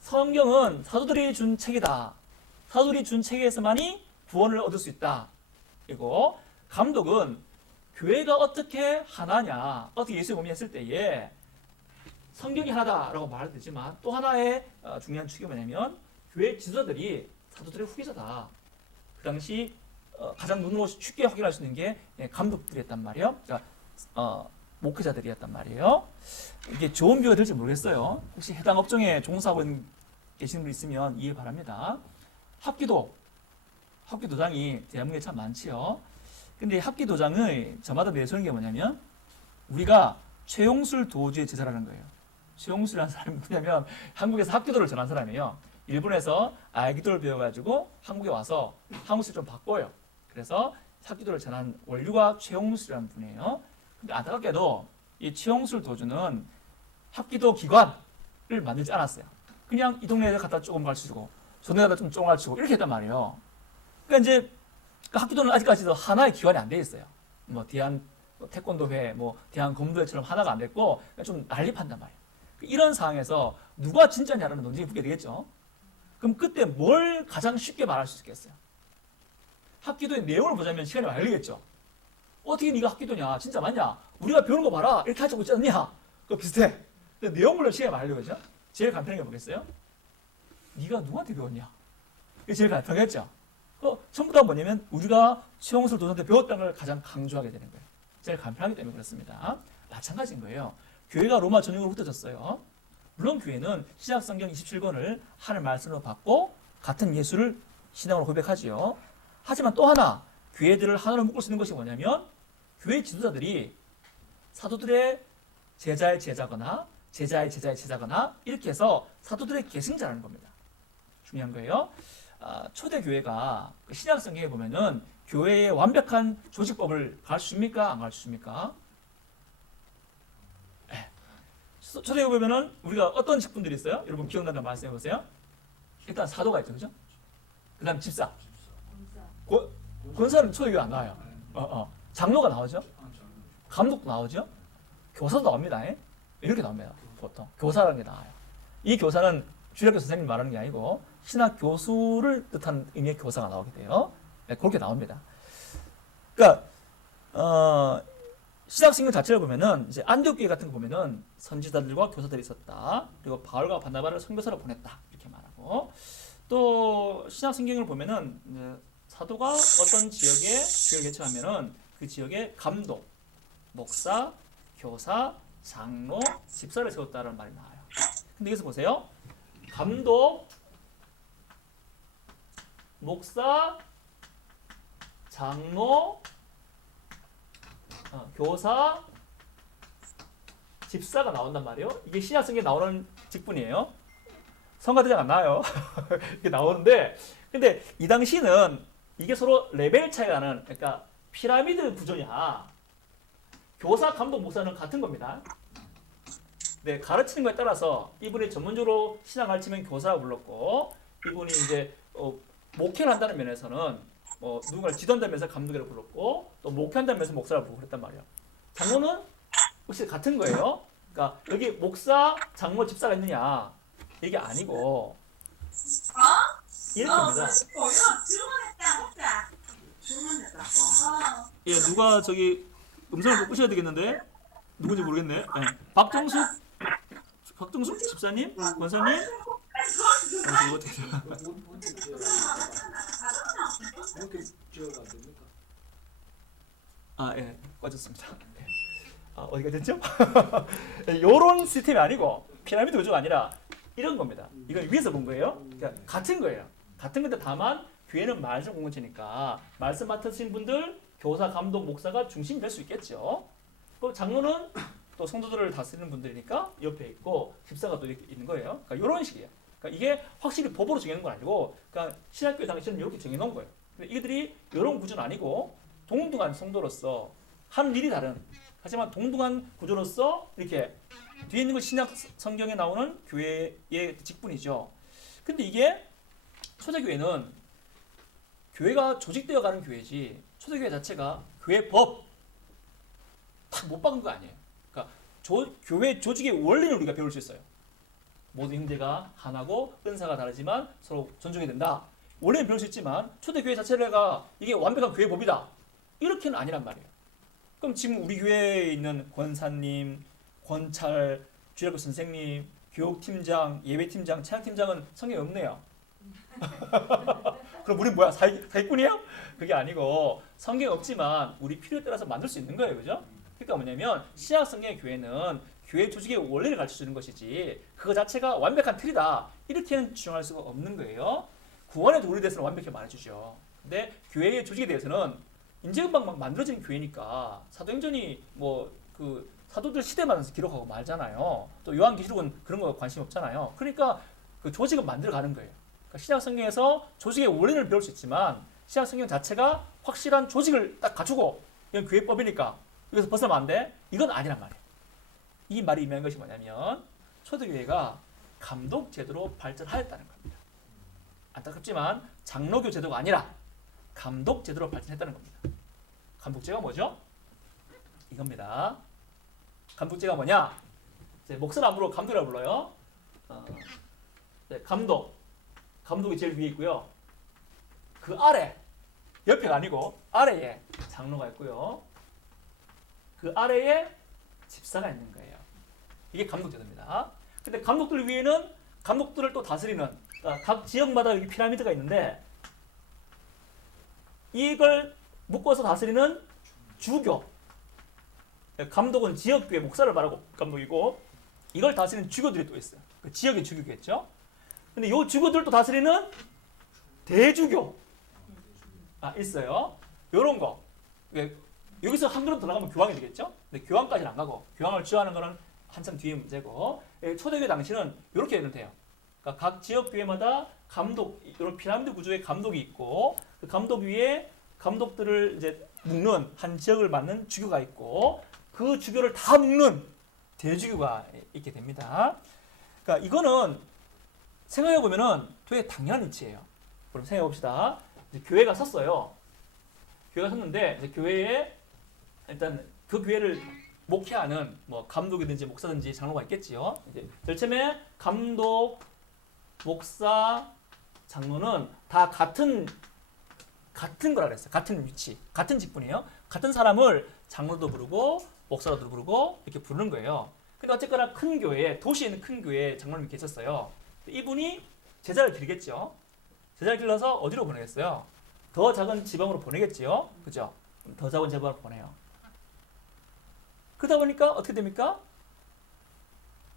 성경은 사도들이 준 책이다. 사도들이 준 책에서만이 구원을 얻을 수 있다. 그리고 감독은 교회가 어떻게 하나냐, 어떻게 예수의 몸이 했을 때에 성경이 하나다라고 말할 되지만 또 하나의 중요한 축이 뭐냐면 교회 지도자들이 사도들의 후계자다. 그 당시 가장 눈으로 쉽게 확인할 수 있는 게 감독들이었단 말이에요. 그러니까 목회자들이었단 말이에요. 이게 좋은 비유가 될지 모르겠어요. 혹시 해당 업종에 종사하고 계시는 분 있으면 이해 바랍니다. 합기도장이 대한민국에 참 많지요. 근데 합기도장의 저마다 내세우는 게 뭐냐면 우리가 최용술 도주의 제자라는 거예요. 최용술이라는 사람이 뭐냐면 한국에서 합기도를 전한 사람이에요. 일본에서 알기도를 배워가지고 한국에 와서 한국식을 좀 바꿔요. 그래서 합기도를 전한 원류가 최용술이라는 분이에요. 근데 안타깝게도 이 최용술 도주는 합기도 기관을 만들지 않았어요. 그냥 이 동네에 갖다 조금 가르치고 저 동네에 갖다 좀 조금 가르치고 이렇게 했단 말이에요. 그러니까 이제 합기도는 아직까지도 하나의 기관이 안 돼 있어요. 뭐 대한 태권도회, 뭐 대한 검도회처럼 하나가 안 됐고 좀 난립한단 말이에요. 이런 상황에서 누가 진짜냐라는 논쟁이 붙게 되겠죠. 그럼 그때 뭘 가장 쉽게 말할 수 있겠어요? 합기도의 내용을 보자면 시간이 많이 걸리겠죠. 어떻게 네가 합기도냐? 진짜 맞냐? 우리가 배우는 거 봐라. 이렇게 하자고 있지 않냐? 그거 비슷해. 근데 내용물로 시간이 많이 걸리겠죠. 제일 간단하게 보겠어요? 네가 누구한테 배웠냐? 이게 제일 간편했죠. 전부 다 뭐냐면 우리가 수용술 도전 때 배웠던 걸 가장 강조하게 되는 거예요. 제일 간편하기 때문에 그렇습니다. 마찬가지인 거예요. 교회가 로마 전역으로 흩어졌어요. 물론 교회는 신약 성경 27권을 하늘 말씀으로 받고 같은 예수를 신앙으로 고백하지요. 하지만 또 하나 교회들을 하나로 묶을 수 있는 것이 뭐냐면 교회 지도자들이 사도들의 제자의 제자거나 제자의 제자의 제자거나 이렇게 해서 사도들의 계승자라는 겁니다. 중요한 거예요. 초대 교회가 신약 성경에 보면은 교회의 완벽한 조직법을 가르쳐줍니까? 안 가르쳐줍니까? 네. 초대교회 보면은 우리가 어떤 직분들이 있어요? 여러분 기억나는 거 말씀해 보세요. 일단 사도가 있죠, 그죠? 그다음 집사. 권사는 초대교회 안 나와요. 장로가 나오죠. 감독도 나오죠. 교사도 나옵니다. 이렇게 나옵니다. 보통 교사라는 게 나와요. 이 교사는 주일학교 선생님 말하는 게 아니고 신학 교수를 뜻하는 의미의 교사가 나오게 돼요. 네, 그렇게 나옵니다. 그러니까 신약 성경 자체를 보면은 이제 안디옥 교회 같은 거 보면은 선지자들과 교사들이 있었다. 그리고 바울과 바나바를 선교사로 보냈다. 이렇게 말하고 또 신약 성경을 보면은 사도가 어떤 지역에 교회를 개척하면은 그 지역에 감독, 목사, 교사, 장로, 집사를 세웠다는 말이 나와요. 근데 여기서 보세요. 감독, 목사, 장로, 교사, 집사가 나온단 말이에요. 이게 신약 성경에 나오는 직분이에요. 성가대장 안 나와요. 이게 나오는데, 근데 이 당시는 이게 서로 레벨 차이가 나는, 그러니까 피라미드 구조냐. 교사, 감독, 목사는 같은 겁니다. 네, 가르치는 거에 따라서 이분이 전문적으로 신앙 가르치면 교사가 불렀고, 이분이 이제 목회를 한다는 면에서는 누군가를 지도한다는 면에서 감독이라고 불렀고, 또 목회한다는 면에서 목사라고 부르고 그랬단 말이에요. 장로는 혹시 같은 거예요? 그러니까 여기 목사, 장로, 집사가 있느냐 이게 아니고 이렇게입니다. 예, 누가 저기 음성을 좀 끄셔야 되겠는데 누군지 모르겠네. 네. 박정숙 집사님, 권사님. 이거 어떻게 돼요? 이렇게 지어가 안 됩니까? 예, 꺼졌습니다. 네. 어디가 됐죠? 요런 시스템이 아니고 피라미드 구조가 아니라 이런 겁니다. 이건 위에서 본 거예요. 그러니까 같은 거예요. 같은 건데 다만 교회는 말씀 공동체니까 말씀 맡으신 분들 교사, 감독, 목사가 중심이 될 수 있겠죠. 또 장로는 또 성도들을 다스리는 분들이니까 옆에 있고 집사가 또 이렇게 있는 거예요. 그러니까 이런 식이에요. 그러니까 이게 확실히 법으로 정해놓은 건 아니고 그러니까 신학교회 당시에는 이렇게 정해놓은 거예요. 근데 이들이 이런 구조는 아니고 동등한 성도로서 하는 일이 다른 하지만 동등한 구조로서 이렇게 뒤에 있는 건 신약 성경에 나오는 교회의 직분이죠. 근데 이게 초대교회는 교회가 조직되어 가는 교회지 초대교회 자체가 교회 법 다 못 박은 거 아니에요. 그러니까 교회 조직의 원리는 우리가 배울 수 있어요. 모든 형제가 하나고 은사가 다르지만 서로 존중해야 된다. 원래는 배울 수 있지만 초대교회 자체가 이게 완벽한 교회 법이다. 이렇게는 아니란 말이에요. 그럼 지금 우리 교회에 있는 권사님, 권찰, 주일학교 선생님, 교육팀장, 예배팀장, 찬양팀장은 성경에 없네요. 그럼 우리 뭐야? 사기꾼이에요? 그게 아니고 성경에 없지만 우리 필요에 따라서 만들 수 있는 거예요. 그죠? 그러니까 뭐냐면 신약 성경의 교회는 교회 조직의 원리를 가르쳐주는 것이지 그거 자체가 완벽한 틀이다. 이렇게는 주장할 수가 없는 거예요. 구원의 도리에 대해서는 완벽히 말해주죠. 근데 교회의 조직에 대해서는 이제 금방 막 만들어진 교회니까 사도행전이 그 사도들 시대만 기록하고 말잖아요. 또 요한계시록은 그런 거 관심 없잖아요. 그러니까 그 조직을 만들어가는 거예요. 그러니까 신약 성경에서 조직의 원리를 배울 수 있지만 신약 성경 자체가 확실한 조직을 딱 갖추고 이건 교회법이니까 여기서 벗어나면 안 돼? 이건 아니란 말이에요. 이 말이 의미하는 것이 뭐냐면 초대교회가 감독 제도로 발전하였다는 겁니다. 안타깝지만 장로교 제도가 아니라 감독 제도로 발전했다는 겁니다. 감독제가 뭐죠? 이겁니다. 감독제가 뭐냐? 이제 목사를 안 부르고 감독이라고 불러요. 네, 감독이 제일 위에 있고요. 그 아래, 옆에가 아니고 아래에 장로가 있고요. 그 아래에 집사가 있는 거예요. 이게 감독제도입니다. 근데 감독들 위에는 감독들을 또 다스리는 각 지역마다 여기 피라미드가 있는데 이걸 묶어서 다스리는 주교. 감독은 지역교회 목사를 말하고 감독이고 이걸 다스리는 주교들이 또 있어요. 그 지역의 주교겠죠. 근데 이 주교들도 다스리는 대주교 있어요. 요런 거. 여기서 한 걸음 더 나가면 교황이 되겠죠. 근데 교황까지는 안 가고 교황을 주하는 거는 한참 뒤의 문제고 초대교회 당시는 이렇게 해도 돼요. 그러니까 각 지역 교회마다 감독, 이런 피라미드 구조의 감독이 있고 그 감독 위에 감독들을 이제 묶는 한 지역을 맡는 주교가 있고 그 주교를 다 묶는 대주교가 있게 됩니다. 그러니까 이거는 생각해 보면은 되게 당연한 이치예요. 그럼 생각해 봅시다. 이제 교회가 섰어요. 교회가 섰는데 이제 교회에 일단 그 교회를 목회하는 뭐 감독이든지 목사든지 장로가 있겠지요. 이제 제일 처음에 감독, 목사, 장로는 다 같은 거라 그랬어요. 같은 위치, 같은 직분이에요. 같은 사람을 장로도 부르고 목사로도 부르고 이렇게 부르는 거예요. 근데 어쨌거나 큰 교회, 도시에 있는 큰 교회에 장로님이 계셨어요. 이분이 제자를 기르겠죠. 제자를 길러서 어디로 보내겠어요? 더 작은 지방으로 보내겠지요. 그죠? 더 작은 지방으로 보내요. 그러다 보니까 어떻게 됩니까?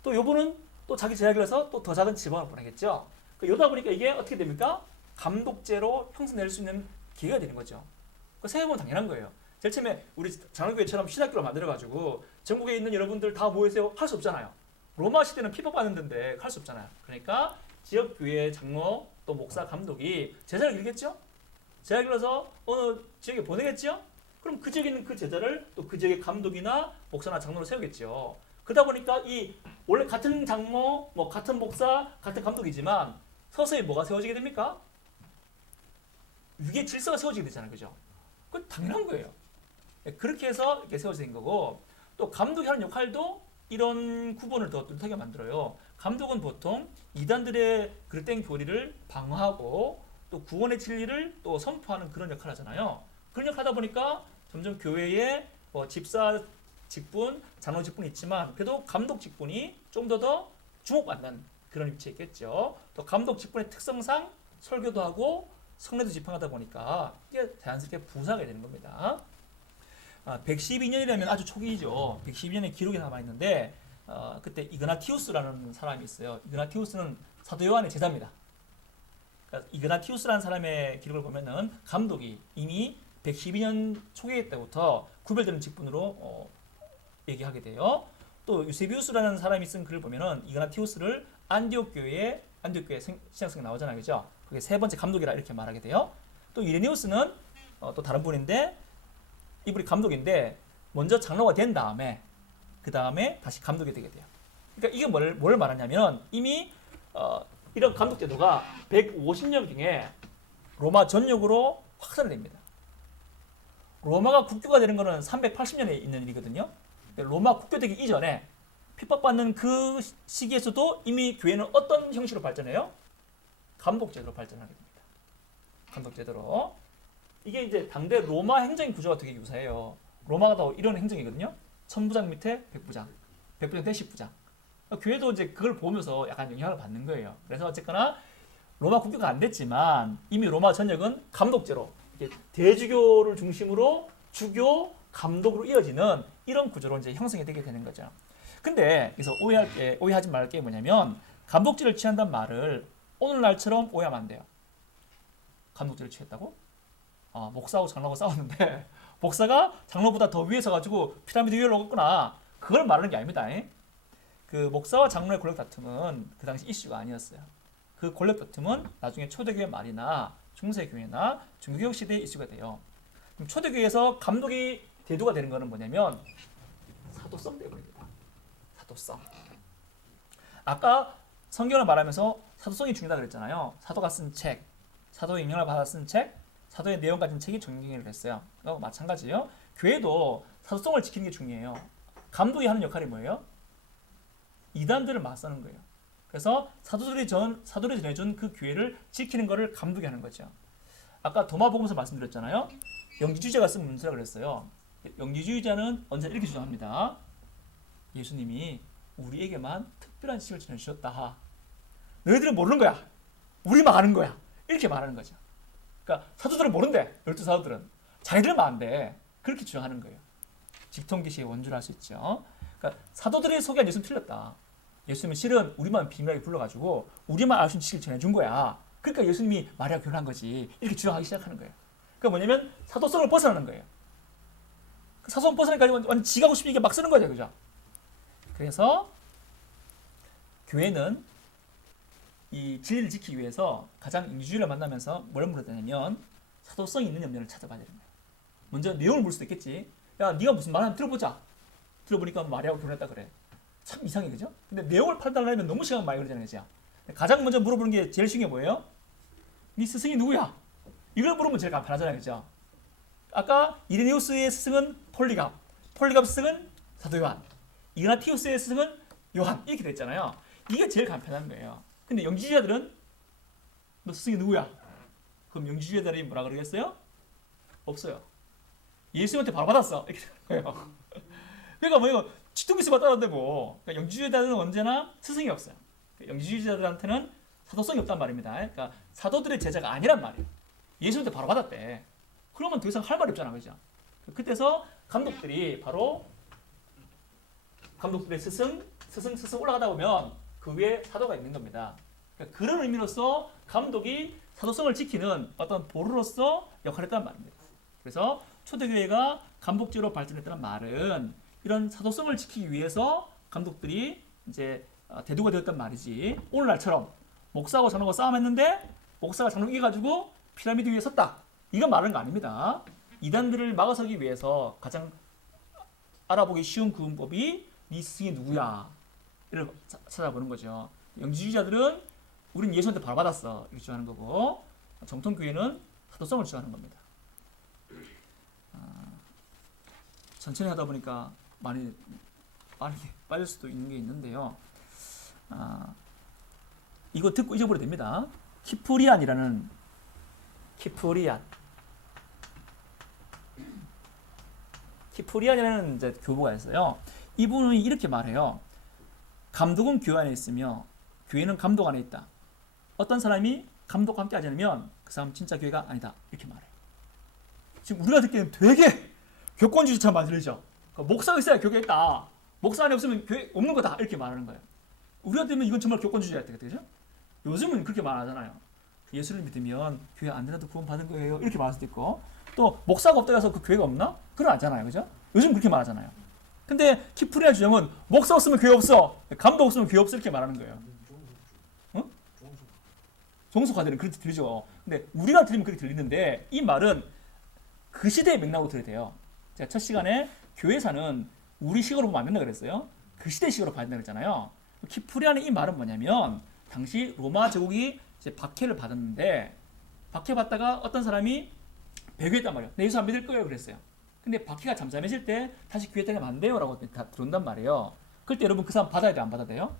또 요분은 또 자기 제자 길러서 또 더 작은 지방으로 보내겠죠. 이러다 보니까 이게 어떻게 됩니까? 감독제로 형성될 수 있는 기회가 되는 거죠. 생각해보면 당연한 거예요. 제일 처음에 우리 장로교회처럼 신학교를 만들어가지고 전국에 있는 여러분들 다 모이세요 할 수 없잖아요. 로마 시대는 핍박받는 데인데 할 수 없잖아요. 그러니까 지역 교회 장로 또 목사 감독이 제자를 기르겠죠. 제자를 길러서 어느 지역에 보내겠죠. 그럼 그 지역에 있는 그 제자를 또 그 지역의 감독이나 목사나 장로로 세우겠죠. 그러다 보니까 이 원래 같은 장로, 뭐 같은 목사, 같은 감독이지만 서서히 뭐가 세워지게 됩니까? 위계 질서가 세워지게 되잖아요. 그죠? 그건 당연한 거예요. 그렇게 해서 이렇게 세워진 진 거고 또 감독이 하는 역할도 이런 구분을 더 뚜렷하게 만들어요. 감독은 보통 이단들의 그릇된 교리를 방어하고 또 구원의 진리를 또 선포하는 그런 역할을 하잖아요. 그런 역할 하다 보니까 점점 교회에 뭐 집사 직분, 장로 직분이 있지만 그래도 감독 직분이 좀 더 주목받는 그런 위치에 있겠죠. 또 감독 직분의 특성상 설교도 하고 성례도 집행하다 보니까 이게 자연스럽게 부상하게 되는 겁니다. 112년이라면 아주 초기이죠. 112년의 기록이 남아있는데 그때 이그나티우스라는 사람이 있어요. 이그나티우스는 사도 요한의 제자입니다. 그러니까 이그나티우스라는 사람의 기록을 보면은 감독이 이미 112년 초기에 때부터 구별되는 직분으로 얘기하게 돼요. 또 유세비우스라는 사람이 쓴 글을 보면은 이그나티우스를 안디옥 교회에 신약성에 나오잖아요. 그죠? 그게 세 번째 감독이라 이렇게 말하게 돼요. 또 이레니우스는 또 다른 분인데 이분이 감독인데 먼저 장로가 된 다음에 그 다음에 다시 감독이 되게 돼요. 그러니까 이게 뭘 말하냐면 이미 이런 감독 제도가 150년경에 로마 전역으로 확산됩니다. 로마가 국교가 되는 것은 380년에 있는 일이거든요. 로마 국교되기 이전에 핍박받는 그 시기에서도 이미 교회는 어떤 형식으로 발전해요? 감독제도로 발전하게 됩니다. 감독제도로. 이게 이제 당대 로마 행정의 구조가 되게 유사해요. 로마가 다 이런 행정이거든요. 천부장 밑에 백부장, 백부장 대 십부장. 교회도 이제 그걸 보면서 약간 영향을 받는 거예요. 그래서 어쨌거나 로마 국교가 안 됐지만 이미 로마 전역은 감독제로 대주교를 중심으로 주교, 감독으로 이어지는 이런 구조로 이제 형성이 되게 되는 거죠. 근데 여기서 오해하지 말 게 뭐냐면 감독제를 취한다는 말을 오늘날처럼 오해하면 안 돼요. 감독제를 취했다고? 목사하고 장로하고 싸웠는데 목사가 장로보다 더 위에 서가지고 피라미드 위에 올랐구나. 그걸 말하는 게 아닙니다. 그 목사와 장로의 권력 다툼은 그 당시 이슈가 아니었어요. 그 권력 다툼은 나중에 초대교회 말이나 중세교회나 중개혁 시대의 이슈가 돼요. 그럼 초대교회에서 감독이 대두가 되는 거는 뭐냐면 사도성 때문입니다. 사도성. 아까 성경을 말하면서 사도성이 중요하다고 그랬잖아요. 사도가 쓴 책, 사도의 영향을 받아 쓴 책, 사도의 내용 가진 책이 정경이라고 했어요. 마찬가지예요. 교회도 사도성을 지키는 게 중요해요. 감독이 하는 역할이 뭐예요? 이단들을 맞서는 거예요. 그래서 사도들이 전해준 그 교회를 지키는 것을 감독이 하는 거죠. 아까 도마복음서 말씀드렸잖아요. 영지주의자가 쓴 문서라고 그랬어요. 영지주의자는 언제나 이렇게 주장합니다. 예수님이 우리에게만 특별한 식을 전해주셨다. 너희들은 모르는 거야. 우리만 아는 거야. 이렇게 말하는 거죠. 그러니까 사도들은 모른대. 12사도들은. 자기들만 안대. 그렇게 주장하는 거예요. 직통기시의 원주를 할 수 있죠. 그러니까 사도들이 소개한 예수는 틀렸다. 예수님은 실은 우리만 비밀하게 불러가지고 우리만 알 수 있는 지식을 전해준 거야. 그러니까 예수님이 마리아와 결혼한 거지. 이렇게 주장하기 시작하는 거예요. 그러니까 뭐냐면 사도성을 벗어나는 거예요. 사도성 벗어나니까 완전 지가 하고 싶으니까 막 쓰는 거죠. 그죠? 그래서 교회는 이 진리를 지키기 위해서 가장 인주주의를 만나면서 뭘 물었냐면 사도성이 있는 염려를 찾아봐야 되는 거예요. 먼저 내용을 물 수도 있겠지. 야, 네가 무슨 말 하면 들어보자. 들어보니까 마리아하고 결혼했다 그래. 참 이상해, 그죠? 근데 내용을 판단하려면 너무 시간 많이 걸리잖아요, 그죠? 가장 먼저 물어보는 게 제일 중요한 게 뭐예요? 네 스승이 누구야? 이걸 물으면 제일 간편하잖아요, 그죠? 아까 이레니우스의 스승은 폴리갑, 폴리갑 스승은 사도 요한, 이그나티우스의 스승은 요한 이렇게 됐잖아요. 이게 제일 간편한 거예요. 근데 영지주의자들은 너 스승이 누구야? 그럼 영지주의자들이 뭐라 그러겠어요? 없어요. 예수님한테 바로 받았어. 이렇게 되는 거예요. 그러니까 뭐예요? 치통기스만 따라는데 뭐. 그러니까 영지주의자들은 언제나 스승이 없어요. 영지주의자들한테는 사도성이 없단 말입니다. 그러니까 사도들의 제자가 아니란 말이에요. 예수님한테 바로 받았대. 그러면 더 이상 할 말이 없잖아, 그죠? 그때서 감독들이 바로 감독들의 스승 올라가다 보면 그 위에 사도가 있는 겁니다. 그러니까 그런 의미로서 감독이 사도성을 지키는 어떤 보루로서 역할을 했단 말입니다. 그래서 초대교회가 감독제로 발전했다는 말은 이런 사도성을 지키기 위해서 감독들이 이제 대두가 되었단 말이지. 오늘날처럼 목사하고 장로가 싸움했는데 목사가 장로 이겨가지고 피라미드 위에 섰다. 이건 말하는 거 아닙니다. 이단들을 막아서기 위해서 가장 알아보기 쉬운 구분법이 네 스승이 누구야? 이를 찾아보는 거죠. 영지주의자들은 우린 예수한테 바로 받았어. 이렇게 주장하는 거고 정통교회는 사도성을 주장하는 겁니다. 천천히 하다 보니까 많이 빠질 수도 있는 게 있는데요. 이거 듣고 잊어버려도 됩니다. 키프리안이라는 이제 교부가 있어요. 이분이 이렇게 말해요. 감독은 교회 안에 있으며 교회는 감독 안에 있다. 어떤 사람이 감독과 함께 하지 않으면 그 사람 진짜 교회가 아니다. 이렇게 말해요. 지금 우리가 듣기에는 되게 교권주의처럼 만들죠. 목사가 있어야 교회가 있다. 목사 안에 없으면 교회 없는 거다. 이렇게 말하는 거예요. 우리가 들으면 이건 정말 교권주의자 같죠? 요즘은 그렇게 말하잖아요. 예수를 믿으면 교회 안 되나도 구원받은 거예요. 이렇게 말할 수도 있고 또 목사가 없다 해서 그 교회가 없나? 그건 아니잖아요. 그죠? 요즘 그렇게 말하잖아요. 근데 키프리아 주장은 목사 없으면 교회 없어. 감독 없으면 교회 없어. 이렇게 말하는 거예요. 어? 종속화되는 그렇게 들리죠. 근데 우리가 들으면 그렇게 들리는데 이 말은 그 시대의 맥락으로 들어야 돼요. 제가 첫 시간에 교회사는 우리 식으로 보면 안 된다 그랬어요. 그 시대 식으로 봐야 된다 그랬잖아요. 키프리아의 이 말은 뭐냐면 당시 로마 제국이 이제 박해를 받았는데 박해받다가 어떤 사람이 배교했단 말이에요. 내 예수 안 믿을 거예요 그랬어요. 근데 박해가 잠잠해질 때 다시 교회 다니면 안 돼요 라고 다 들어온단 말이에요. 그럴 때 여러분 그 사람 받아야 돼 안 받아야 돼요?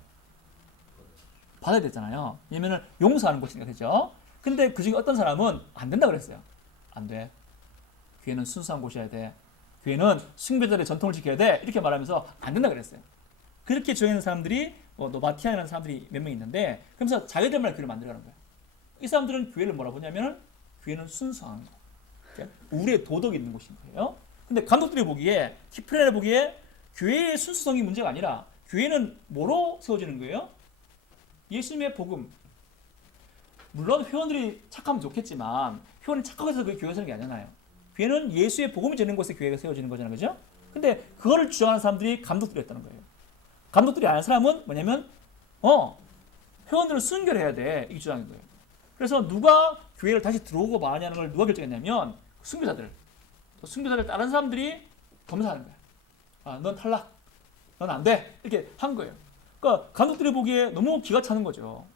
받아야 되잖아요. 왜냐면 용서하는 곳이니까 그죠? 근데 그 중에 어떤 사람은 안 된다 그랬어요. 안 돼. 교회는 순수한 곳이어야 돼. 교회는 숭배자들의 전통을 지켜야 돼. 이렇게 말하면서 안 된다 그랬어요. 그렇게 주장하는 사람들이 노바티아라는 사람들이 몇 명 있는데 그러면서 자기들만의 교회를 만들어가는 거예요. 이 사람들은 교회를 뭐라 보냐면 교회는 순수한 거. 우리의 도덕이 있는 곳인 거예요. 근데 감독들이 보기에 키프리안이 보기에 교회의 순수성이 문제가 아니라 교회는 뭐로 세워지는 거예요? 예수님의 복음. 물론 회원들이 착하면 좋겠지만 회원이 착하고 해서 그 교회 세우는 게 아니잖아요. 교회는 예수의 복음이 되는 곳에 교회가 세워지는 거잖아요. 그죠? 근데 그거를 주장하는 사람들이 감독들이었다는 거예요. 감독들이 아는 사람은 뭐냐면 회원들을 순결해야 돼. 이게 주장인 거예요. 그래서 누가 교회를 다시 들어오고 마냐는 걸 누가 결정했냐면 순교자들. 순교자들 다른 사람들이 검사하는 거예요. 넌 탈락. 넌 안 돼. 이렇게 한 거예요. 그러니까 감독들이 보기에 너무 기가 차는 거죠.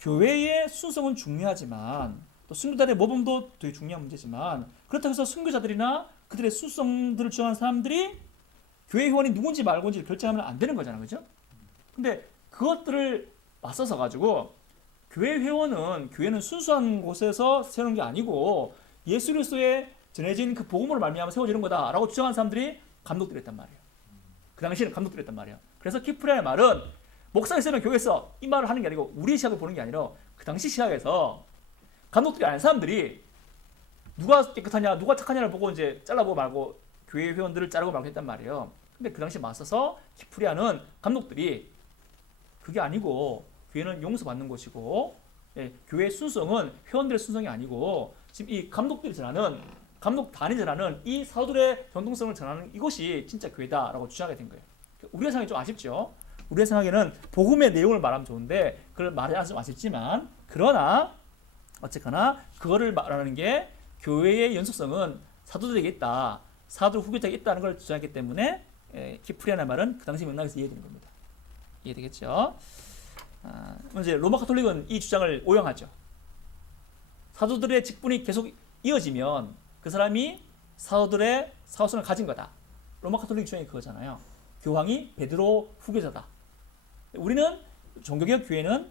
교회의 순성은 중요하지만 또 순교자들의 모범도 되게 중요한 문제지만 그렇다고 해서 순교자들이나 그들의 순성들을 주장하는 사람들이 교회 회원이 누군지 말고인지 결정하면 안 되는 거잖아요. 그죠? 근데 그것들을 맞서서 가지고 교회 회원은 교회는 순수한 곳에서 세우는 게 아니고 예수 그리스도의 전해진 그 복음으로 말미암아 세워지는 거다라고 주장하는 사람들이 감독들이었단 말이에요. 그 당시에는 감독들이었단 말이에요. 그래서 키프리아의 말은 목사가 있으면 교회 있어 이 말을 하는 게 아니고 우리의 시각을 보는 게 아니라 그 당시 신학에서 감독들이 아는 사람들이 누가 깨끗하냐, 누가 착하냐를 보고 이제 잘라보고 말고 교회 회원들을 자르고 말고 했단 말이에요. 근데 그 당시 맞서서 키프리아는 감독들이 그게 아니고 교회는 용서받는 곳이고 예, 교회의 순성은 회원들의 순성이 아니고 지금 이 감독들이 전하는 감독단이 전하는 이 사도들의 전통성을 전하는 이것이 진짜 교회다라고 주장하게 된 거예요. 우리의 생각이 좀 아쉽죠. 우리의 생각에는 복음의 내용을 말하면 좋은데 그걸 말하지 않으면 좀 아쉽지만 그러나 어쨌거나 그거를 말하는 게 교회의 연속성은 사도들에게 있다. 사도 후계자에게 있다는 걸 주장했기 때문에 키프리아의 말은 그 당시 맥락에서 이해되는 겁니다. 이해되겠죠? 이제 로마 가톨릭은 이 주장을 오용하죠. 사도들의 직분이 계속 이어지면 그 사람이 사도들의 사도성을 가진 거다. 로마 가톨릭 주장이 그거잖아요. 교황이 베드로 후계자다. 우리는 종교개혁 교회는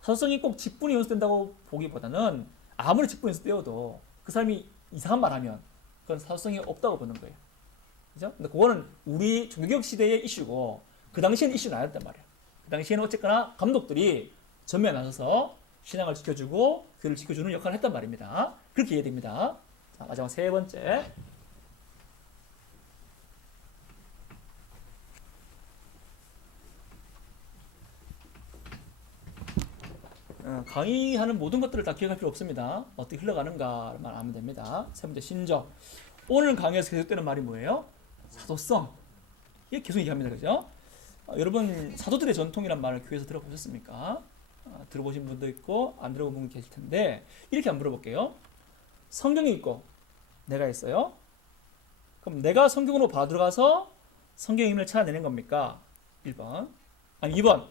사도성이 꼭 직분이 연속된다고 보기보다는 아무리 직분이 연속되어도 그 사람이 이상한 말 하면 그건 사도성이 없다고 보는 거예요. 그죠? 근데 그거는 우리 종교개혁 시대의 이슈고 그 당시에는 이슈는 아니었단 말이에요. 그 당시에는 어쨌거나 감독들이 전면에 나서서 신앙을 지켜주고 교회를 지켜주는 역할을 했단 말입니다. 그렇게 이해됩니다. 자, 마지막 세 번째. 강의하는 모든 것들을 다 기억할 필요 없습니다. 어떻게 흘러가는가만 알면 됩니다. 세 번째, 신적. 오늘 강의에서 계속되는 말이 뭐예요? 사도성. 이게 계속 얘기합니다. 그죠? 여러분, 사도들의 전통이란 말을 교회에서 들어보셨습니까? 들어보신 분도 있고 안 들어본 분 계실 텐데 이렇게 한번 물어볼게요. 성경이 있고 내가 있어요. 그럼 내가 성경으로 바로 들어가서 성경의 의미를 찾아내는 겁니까? 1번. 아니 2번.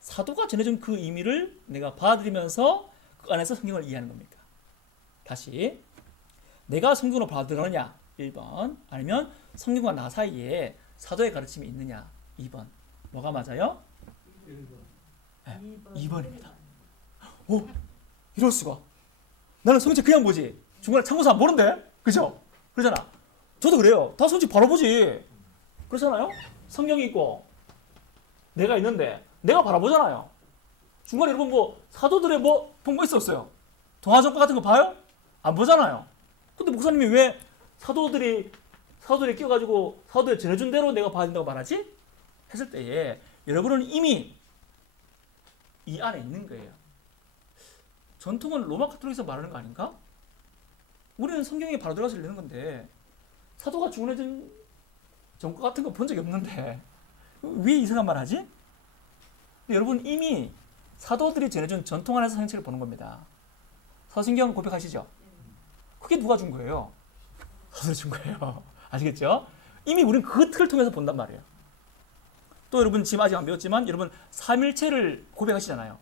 사도가 전해준 그 의미를 내가 받아들이면서 그 안에서 성경을 이해하는 겁니까? 다시. 내가 성경으로 바로 들어가느냐? 1번. 아니면 성경과 나 사이에 사도의 가르침이 있느냐? 2번. 뭐가 맞아요? 1번. 네, 2번입니다. 오, 이럴 수가. 나는 성경 그냥 보지. 중간에 참고서 안 보는데? 그죠? 그러잖아. 저도 그래요. 다 성경 바로 보지. 그렇잖아요? 성경이 있고 내가 있는데 내가 바라보잖아요. 중간에 여러분 뭐 사도들의 뭐 본거 있었어요. 동화전과 같은 거 봐요? 안 보잖아요. 근데 목사님이 왜 사도들이 끼어가지고 사도들이 전해준 대로 내가 봐야 된다고 말하지? 했을 때에 여러분은 이미 이 안에 있는 거예요. 전통은 로마 가톨릭에서 말하는 거 아닌가? 우리는 성경에 바로 들어가서 읽는 건데 사도가 주문해준 전과 같은 거 본 적이 없는데 왜 이상한 말 하지? 여러분 이미 사도들이 전해준 전통 안에서 성경책을 보는 겁니다. 사도신경 고백하시죠? 그게 누가 준 거예요? 사도들이 준 거예요. 아시겠죠? 이미 우리는 그 틀을 통해서 본단 말이에요. 또 여러분 지금 아직 안 배웠지만 여러분 삼일체를 고백하시잖아요.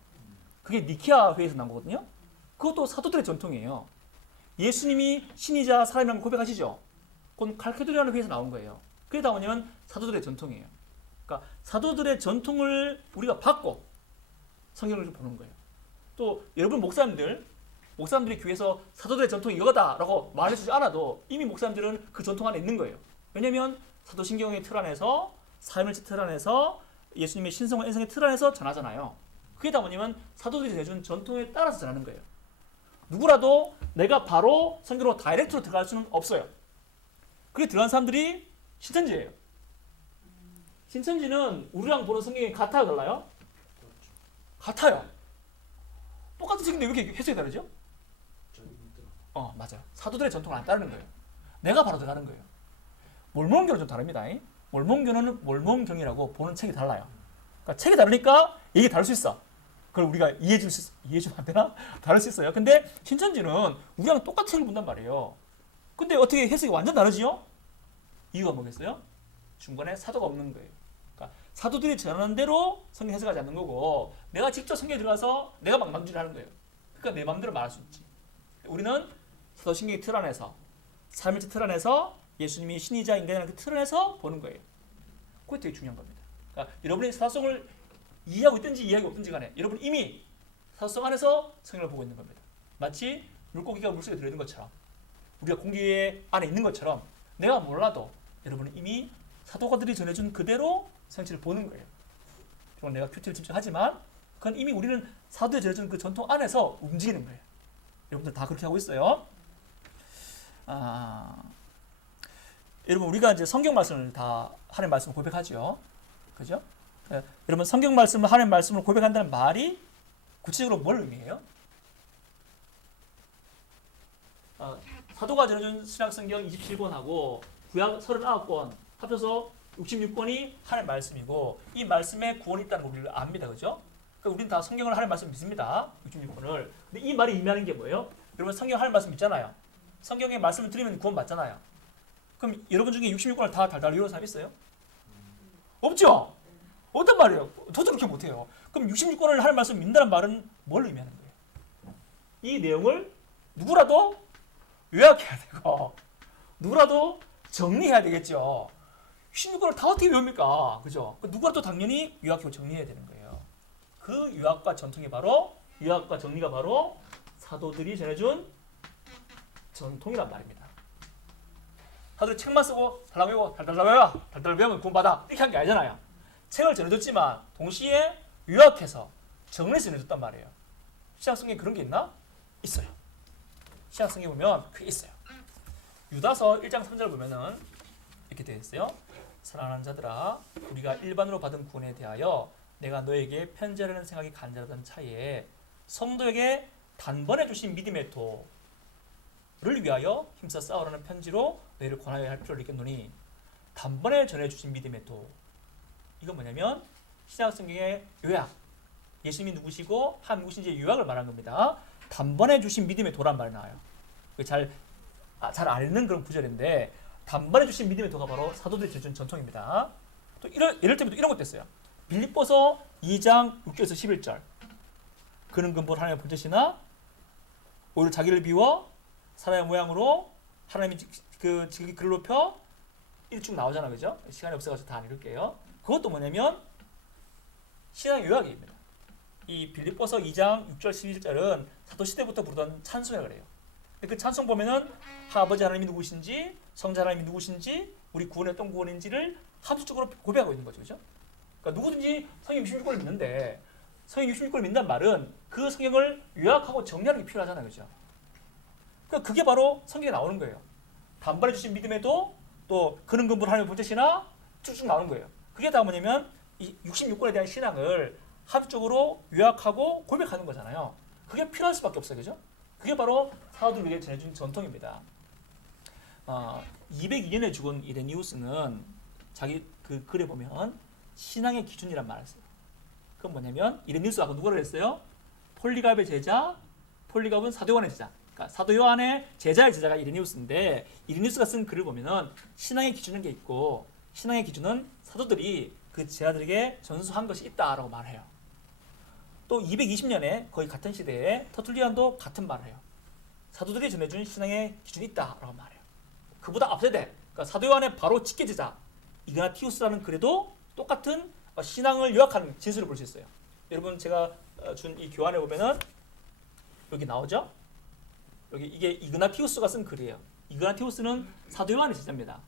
그게 니케아 회의에서 나온 거거든요. 그것도 사도들의 전통이에요. 예수님이 신이자 사람이라는 고백하시죠. 그건 칼케도리아는 회의에서 나온 거예요. 그게 다 뭐냐면 사도들의 전통이에요. 그러니까 사도들의 전통을 우리가 받고 성경을 좀 보는 거예요. 또 여러분 목사님들이 교회에서 사도들의 전통이 이거다라고 말해주지 않아도 이미 목사님들은 그 전통 안에 있는 거예요. 왜냐하면 사도신경의 틀 안에서 삶일체 틀 안에서 예수님의 신성과 인성의 틀 안에서 전하잖아요. 그게 다 뭐냐면 사도들이 내준 전통에 따라서 전하는 거예요. 누구라도 내가 바로 성경으로 다이렉트로 들어갈 수는 없어요. 그게 들어간 사람들이 신천지예요. 신천지는 우리랑 보는 성경이 같아요, 달라요? 같아요. 똑같은 책인데 왜 이렇게 해석이 다르죠? 맞아요. 사도들의 전통을 안 따르는 거예요. 내가 바로 들어가는 거예요. 몰몬교는 좀 다릅니다. 몰몬교는 몰몬경이라고 보는 책이 달라요. 그러니까 책이 다르니까 얘기 다를 수 있어. 그걸 우리가 이해해주면 안 되나? 다를 수 있어요. 근데 신천지는 우리랑 똑같은 책을 본단 말이에요. 근데 어떻게 해석이 완전 다르지요? 이유가 뭐겠어요? 중간에 사도가 없는 거예요. 그러니까 사도들이 전하는 대로 성경 해석하지 않는 거고 내가 직접 성경에 들어가서 내가 막 남주를 하는 거예요. 그러니까 내 마음대로 말할 수 있지. 우리는 사도신경의 틀 안에서 삶의 틀 안에서 예수님이 신이자 인간이라는 그 틀 안에서 보는 거예요. 그게 되게 중요한 겁니다. 그러니까 여러분이 사도성을 이해하고 있든지 이해하고 없든지 간에 여러분 이미 사도성 안에서 성경을 보고 있는 겁니다. 마치 물고기가 물속에 들어있는 것처럼 우리가 공기 안에 있는 것처럼 내가 몰라도 여러분은 이미 사도가들이 전해준 그대로 성경을 보는 거예요. 비록 내가 큐티를 침착하지만 그건 이미 우리는 사도에 전해준 그 전통 안에서 움직이는 거예요. 여러분들 다 그렇게 하고 있어요. 여러분 우리가 이제 성경 말씀을 다 하나님 말씀을 고백하죠. 그죠? 여러분 성경 말씀을 하나님 말씀을 고백한다는 말이 구체적으로 뭘 의미해요? 사도가 전해준 신약성경 27권하고 구약 39권 합쳐서 66권이 하나님 말씀이고 이 말씀에 구원이 있다는 걸 우리가 압니다. 그죠? 그러니까 우리는 다 성경을 하나님 말씀 믿습니다. 66권을. 근데 이 말이 의미하는 게 뭐예요? 여러분 성경 하나님 말씀 믿잖아요. 성경의 말씀을 들으면 구원 받잖아요. 그럼 여러분 중에 66권을 다 달달 외우는 사람 있어요? 없죠? 어떤 말이에요? 저도 그렇게 못해요. 그럼 66권을 하나님 말씀 믿는다는 말은 뭘 의미하는 거예요? 이 내용을 누구라도 요약해야 되고 누구라도 정리해야 되겠죠. 66권을 다 어떻게 외웁니까? 그죠? 누구라도 당연히 요약하고 정리해야 되는 거예요. 그 요약과 전통이 바로 요약과 정리가 바로 사도들이 전해준 전통이란 말입니다. 사도들이 책만 쓰고 달달 외워, 달달 외워, 달달 외우면 구원받아 이렇게 한 게 아니잖아요. 책을 전해줬지만 동시에 요약해서 정리해서 전해줬단 말이에요. 신약성경에 그런 게 있나? 있어요. 신약성경에 보면 그게 있어요. 유다서 1장 3절 보면은 이렇게 되어 있어요. 사랑하는 자들아, 우리가 일반으로 받은 구원에 대하여 내가 너에게 편지하려는 생각이 간절하던 차에 성도에게 단번에 주신 믿음의 도를 위하여 힘써 싸우라는 편지로 너희를 권하여야 할 필요를 느꼈노니 단번에 전해주신 믿음의 도. 이건 뭐냐면 신약성경의 요약, 예수님이 누구시고 하나님 누구신지 요약을 말하는 겁니다. 단번에 주신 믿음의 도란 말이 나와요. 잘 아는 그런 구절인데 단번에 주신 믿음의 도가 바로 사도들이 전해준 전통입니다. 또 예를 들면 이런 것도 있어요. 빌립보서 2장 6절에서 11절. 그는 근본 하나님의 본체시나 오히려 자기를 비워 사람의 모양으로 하나님이 글을 높여 이쭉 나오잖아, 그죠? 시간이 없어가지고 다 안 읽을게요. 그것도 뭐냐면 신앙 요약입니다. 이 빌립보서 2장 6절 11절은 사도 시대부터 부르던 찬송이라고 그래요. 그 찬송 보면은 아버지 하나님이 누구신지, 성자 하나님이 누구신지, 우리 구원의 어떤 구원인지를 함축적으로 고백하고 있는 거죠, 그죠? 그러니까 누구든지 성경 66권을 믿는데 성경 66권을 믿는다는 말은 그 성경을 요약하고 정리하는 게 필요하잖아요, 그죠? 그러니까 그게 바로 성경에 나오는 거예요. 단번에 주신 믿음에도 또 그는 근본 하나님의 본체시나 쭉쭉 나오는 거예요. 그게 다 뭐냐면 이 66권에 대한 신앙을 합적으로 요약하고 고백하는 거잖아요. 그게 필요할 수밖에 없어요, 그죠? 그게 바로 사도들에게 전해준 전통입니다. 202년에 죽은 이레니우스는 자기 그 글에 보면 신앙의 기준이란 말을 써요. 그건 뭐냐면 이레니우스가 아까 누구를 했어요? 폴리갑의 제자, 폴리갑은 사도 요한의 제자. 그러니까 사도 요한의 제자의 제자가 이레니우스인데 이레니우스가 쓴 글을 보면은 신앙의 기준인 게 있고 신앙의 기준은 사도들이 그 제자들에게 전수한 것이 있다라고 말해요. 또 220년에 거의 같은 시대에 터툴리안도 같은 말을 해요. 사도들이 전해준 신앙의 기준이 있다라고 말해요. 그보다 앞세대, 그러니까 사도 요한의 바로 직계제자 이그나티우스라는 글에도 똑같은 신앙을 요약하는 진술을 볼 수 있어요. 여러분 제가 준 이 교환에 보면은 여기 나오죠? 여기 이게 이그나티우스가 쓴 글이에요. 이그나티우스는 사도 요한의 제자입니다.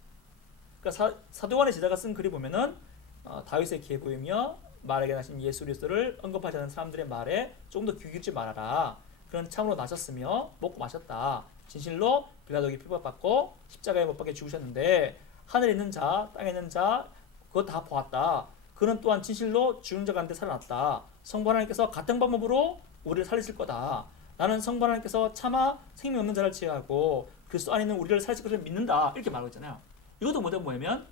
그러니까 사도 요한의 제자가 쓴 글이 보면은 다윗의 계보이며 말에게 나신 예수 그리스도를 언급하지 않는 사람들의 말에 조금 더 귀 기울이지 말아라. 그런 참으로 나셨으며 먹고 마셨다. 진실로 빌라도에게 핍박받고 십자가에 못 박혀 죽으셨는데 하늘에 있는 자, 땅에 있는 자 그거 다 보았다. 그는 또한 진실로 죽은 자 가운데 살아났다. 성부 하나님께서 같은 방법으로 우리를 살리실 거다. 나는 성부 하나님께서 차마 생명 없는 자를 제하고 그리스도 안에 있는 우리를 살리실 것을 믿는다. 이렇게 말하고 있잖아요. 이것도 뭐냐면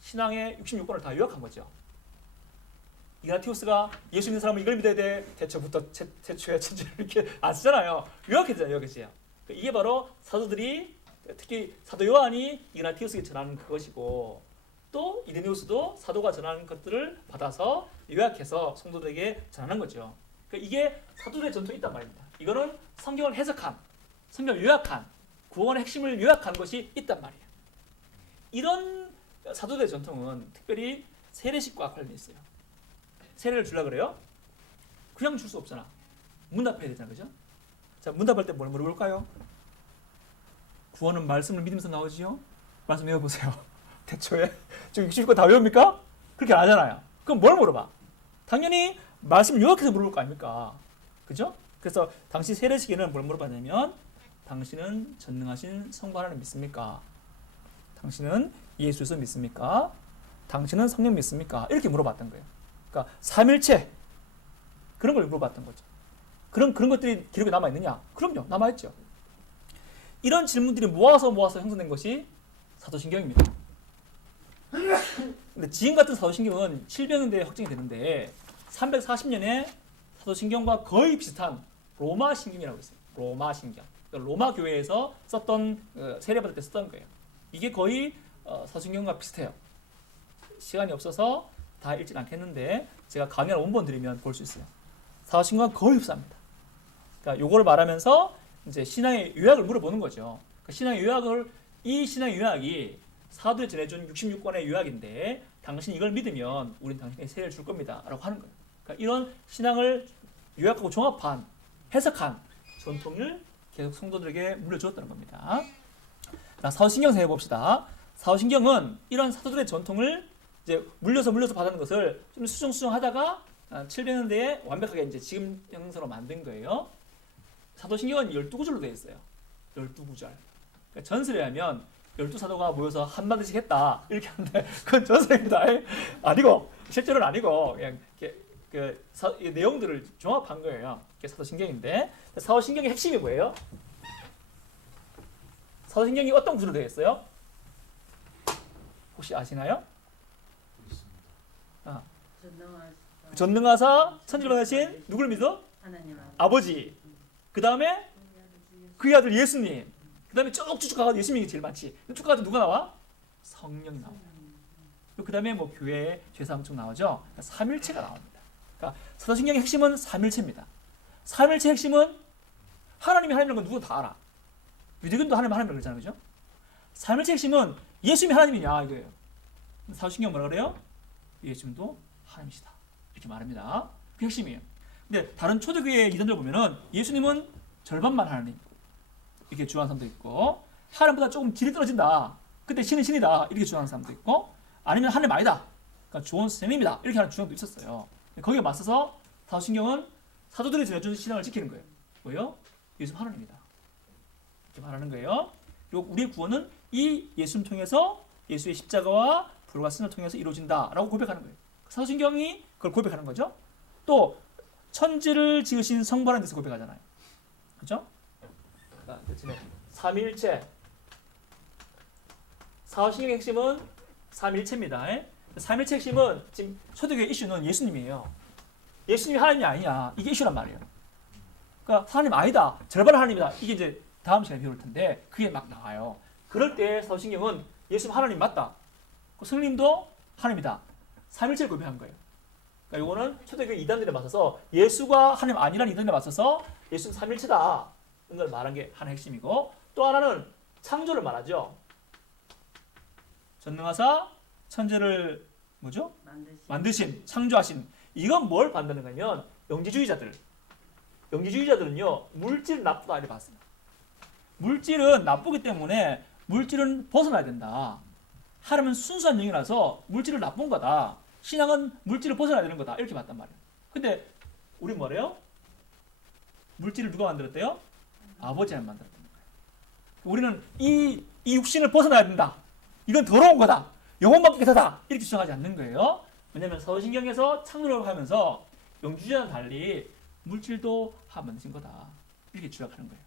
신앙의 66권을 다 요약한 거죠. 이그나티우스가 예수 믿는 사람은 이걸 믿어야 돼. 태초부터 태초에 천지를 이렇게 안 쓰잖아요. 요약했잖아요. 요약했어요. 이게 바로 사도들이 특히 사도 요한이 이그나티우스에게 전하는 그것이고 또 이레니우스도 사도가 전하는 것들을 받아서 요약해서 성도들에게 전하는 거죠. 그러니까 이게 사도들의 전통이 있단 말입니다. 이거는 성경을 해석한, 성경을 요약한, 구원의 핵심을 요약한 것이 있단 말이에요. 이런 사도들의 전통은 특별히 세례식과 관련이 있어요. 세례를 주려고 그래요? 그냥 줄 수 없잖아. 문답해야 되잖아, 그죠? 자, 문답할 때 뭘 물어볼까요? 구원은 말씀을 믿으면서 나오지요? 말씀 외워보세요. 대초에 지금 60권 다 외웁니까? 그렇게 안 하잖아요. 그럼 뭘 물어봐? 당연히 말씀을 요약해서 물어볼 거 아닙니까? 그죠? 그래서 당시 세례시기는 뭘 물어봤냐면 당신은 전능하신 성부 하나님 믿습니까? 당신은 예수를 믿습니까? 당신은 성령 믿습니까? 이렇게 물어봤던 거예요. 그러니까 삼일체 그런 걸 물어봤던 거죠. 그런 것들이 기록에 남아있느냐? 그럼요. 남아있죠. 이런 질문들이 모아서 형성된 것이 사도신경입니다. 근데 지금 같은 사도신경은 700년대에 확정이 되는데 340년에 사도신경과 거의 비슷한 로마 신경이라고 있어요. 로마 신경. 그러니까 로마 교회에서 썼던 세례받을 때 썼던 거예요. 이게 거의 사도신경과 비슷해요. 시간이 없어서 다 읽진 않겠는데 제가 강연 원본 드리면 볼 수 있어요. 사도신경과 거의 흡사합니다. 그러니까 요거를 말하면서 이제 신앙의 요약을 물어보는 거죠. 그러니까 이 신앙의 요약이 사도에 전해준 66권의 요약인데 당신이 이걸 믿으면 우리는 당신에게 세례를 줄 겁니다. 라고 하는 거예요. 그러니까 이런 신앙을 요약하고 종합한 해석한 전통을 계속 성도들에게 물려주었다는 겁니다. 자, 사도신경 해봅시다. 사도신경은 이런 사도들의 전통을 이제 물려서 받는 것을 좀 수정하다가 700년대에 완벽하게 이제 지금 형상으로 만든 거예요. 사도신경은 12구절로 되어 있어요. 12구절. 그러니까 전설에 하면 12사도가 모여서 한마디씩 했다. 이렇게 하는데 그건 전설입니다. 아니고 실제로는 아니고 그냥 이 내용들을 종합한 거예요. 그게 사도신경인데 사도신경의 핵심이 뭐예요? 사도신경이 어떤 구조로 되어 있어요? 혹시 아시나요? 전능하사 천지를 만드신 누구를 믿어? 하나님 아버지. 그 다음에 그의 아들 예수님. 그 다음에 쭉쭉 가서 예수님이 제일 많지. 쭉 가서 누가 나와? 성령이 나와요. 그 다음에 뭐 교회 죄사함 나오죠. 그러니까 삼일체가 나옵니다. 그러니까 사도신경의 핵심은 삼일체입니다. 삼일체 핵심은 하나님이 하나님이라는 건 누구도 다 알아. 유대인도 하나님이라고 그러잖아요. 그죠? 삼일체 핵심은 예수님이 하나님이냐 이거예요. 사도신경 뭐라 그래요? 예수님도 하나님이시다. 이렇게 말합니다. 그 핵심이에요. 근데 다른 초대교회 이단들 보면은 예수님은 절반만 하나님 이렇게 주장하는 사람도 있고 하나님보다 조금 질이 떨어진다. 근데 신은 신이다. 이렇게 주장하는 사람도 있고 아니면 하나님 아니다. 그러니까 조언 선생님이다. 이렇게 하는 주장도 있었어요. 거기에 맞서서 사도신경은 사도들이 전해준 신앙을 지키는 거예요. 뭐예요? 예수 하나님이다. 이렇게 말하는 거예요. 그리고 우리의 구원은 이 예수를 통해서 예수의 십자가와 불과 승을 통해서 이루어진다라고 고백하는 거예요. 사도신경이 그걸 고백하는 거죠. 또 천지를 지으신 성부 하나님에 대해서 고백하잖아요. 그렇죠? 삼위일체. 사도신경의 핵심은 삼위일체입니다. 삼위일체 핵심은 지금 초대교회 이슈는 예수님이에요. 예수님이 하나님이 아니냐 이게 이슈란 말이에요. 그러니까 하나님 아니다. 절반 하나님이다. 이게 이제 다음 시간에 배울 텐데 그게 막 나와요. 그럴 때 사도신경은 예수님 하나님 맞다. 성령님도 하나님이다. 삼위일체를 고백한 거예요. 그러니까 이거는 초대교회 이단들에 맞서서 예수가 하나님 아니라는 이단들에 맞서서 예수는 삼위일체다. 이걸 말한 게 하나 핵심이고 또 하나는 창조를 말하죠. 전능하사 천지를 뭐죠? 만드신, 창조하신. 이건 뭘 반대하는 거냐면 영지주의자들은요 물질 나쁘다 이렇게 봤어요. 물질은 나쁘기 때문에 물질은 벗어나야 된다. 하나님은 순수한 영이라서 물질은 나쁜 거다. 신앙은 물질을 벗어나야 되는 거다. 이렇게 봤단 말이에요. 근데 우리 뭐래요? 물질을 누가 만들었대요? 아버지 하나님 만들었다는 거예요. 우리는 이 육신을 벗어나야 된다. 이건 더러운 거다. 영혼받기 위해서다. 이렇게 주장하지 않는 거예요. 왜냐하면 사도신경에서 창조를 하면서 영주주의와는 달리 물질도 하나님 만드신 거다. 이렇게 주장하는 거예요.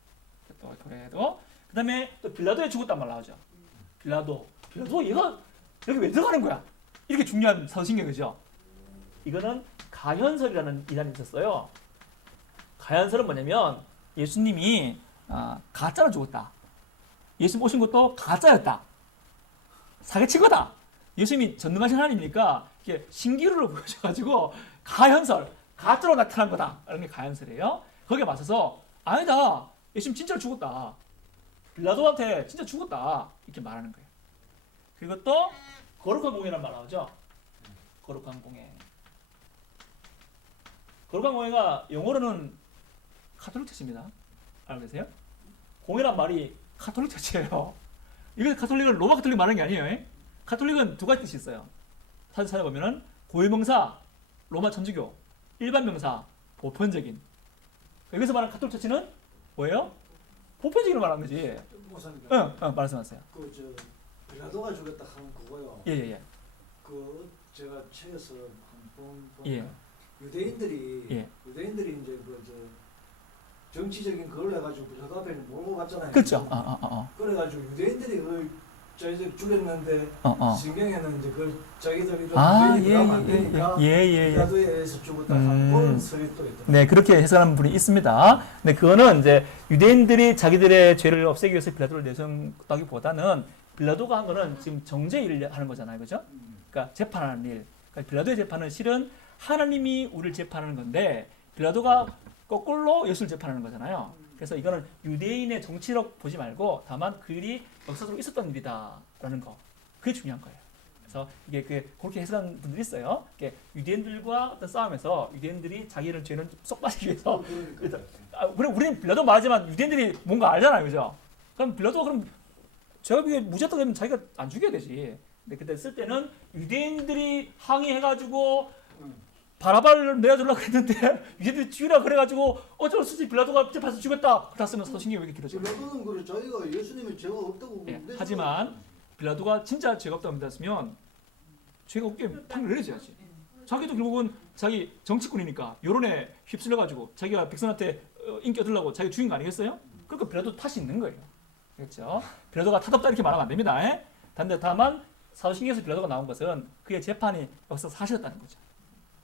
그래도 그 다음에 또 빌라도에 죽었단 말 나오죠. 빌라도 얘가 여기 왜 들어가는 거야? 이렇게 중요한 사도신경이죠. 이거는 가현설이라는 이단이 있었어요. 가현설은 뭐냐면 예수님이 가짜로 죽었다. 예수님 오신 것도 가짜였다. 사기친 거다. 예수님이 전능하신 하나님이니까 이게 신기루를 보여줘가지고 가현설, 가짜로 나타난 거다. 이런 게 가현설이에요. 거기에 맞서서 아니다. 예수님 진짜로 죽었다. 빌라도한테 진짜 죽었다. 이렇게 말하는 거예요. 그리고 또 거룩한 공예라는 말 나오죠. 거룩한 공예. 거룩한 공예가 영어로는 카톨릭 처치입니다. 알고 계세요? 공예란 말이 카톨릭 처치예요. 이거 카톨릭은 로마 카톨릭 말하는 게 아니에요. 카톨릭은 두 가지 뜻이 있어요. 사전 찾아보면은 고유명사 로마 천주교, 일반 명사 보편적인. 여기서 말하는 카톨릭 처치는 뭐예요? 보편적인 말하는 거지. 목사님, 말씀하세요. 그저 빌라도가 죽였다 하는 그거요. 예. 그 제가 책에서 한번 예. 유대인들이 이제 그저 정치적인 그걸 해가지고 빌라도 앞에 몰고 갔잖아요. 그렇죠. 그래가지고 유대인들이 그걸 자기들 죽였는데 신경에는 이제 그걸 자기들이 유대인이 안 되니까 빌라도에 의해서 죽었다 하는 그런 설이 또 있다. 네, 그렇게 해석하는 분이 있습니다. 네, 그거는 이제 유대인들이 자기들의 죄를 없애기 위해서 빌라도를 내세웠다기보다는 빌라도가 한 거는 지금 정죄 일을 하는 거잖아요, 그죠? 그러니까 재판하는 일. 그러니까 빌라도의 재판은 실은 하나님이 우리를 재판하는 건데 빌라도가 거꾸로 예수를 재판하는 거잖아요. 그래서 이거는 유대인의 정치로 보지 말고 다만 그 일이 역사적으로 있었던 일이다라는 거. 그게 중요한 거예요. 그래서 이게 그렇게 해석하는 분들이 있어요. 유대인들과 어떤 싸움에서 유대인들이 자기를 죄는 쏙 빠지기 위해서 그래 우리는 빌라도 말하지만 유대인들이 뭔가 알잖아요, 그죠? 그럼 빌라도가 그럼 제가 이게 무죄다 되면 자기가 안 죽여야 되지. 근데 그때 쓸 때는 유대인들이 항의해가지고 바라바를 내어주려고 했는데 유대인들이 죽이라 그래가지고 어쩔 수 없이 빌라도가 재판에서 죽였다. 다 쓰면 사도신경이 왜 이렇게 길어져? 빌라도는 그래 자기가 예수님이 죄가 없다고 하지만 빌라도가 진짜 죄가 없다고 믿었으면 죄가 없게 판결을 내려줘야지. 자기도 결국은 자기 정치꾼이니까 여론에 휩쓸려가지고 자기가 백성한테 인기 얻으려고 자기 죽인 거 아니겠어요? 그러니까 빌라도 탓이 있는 거예요. 그렇죠? 빌라도가 탓없다 이렇게 말하면 안 됩니다. 다만 사도신경에서 빌라도가 나온 것은 그의 재판이 역사 사실이었다는 거죠.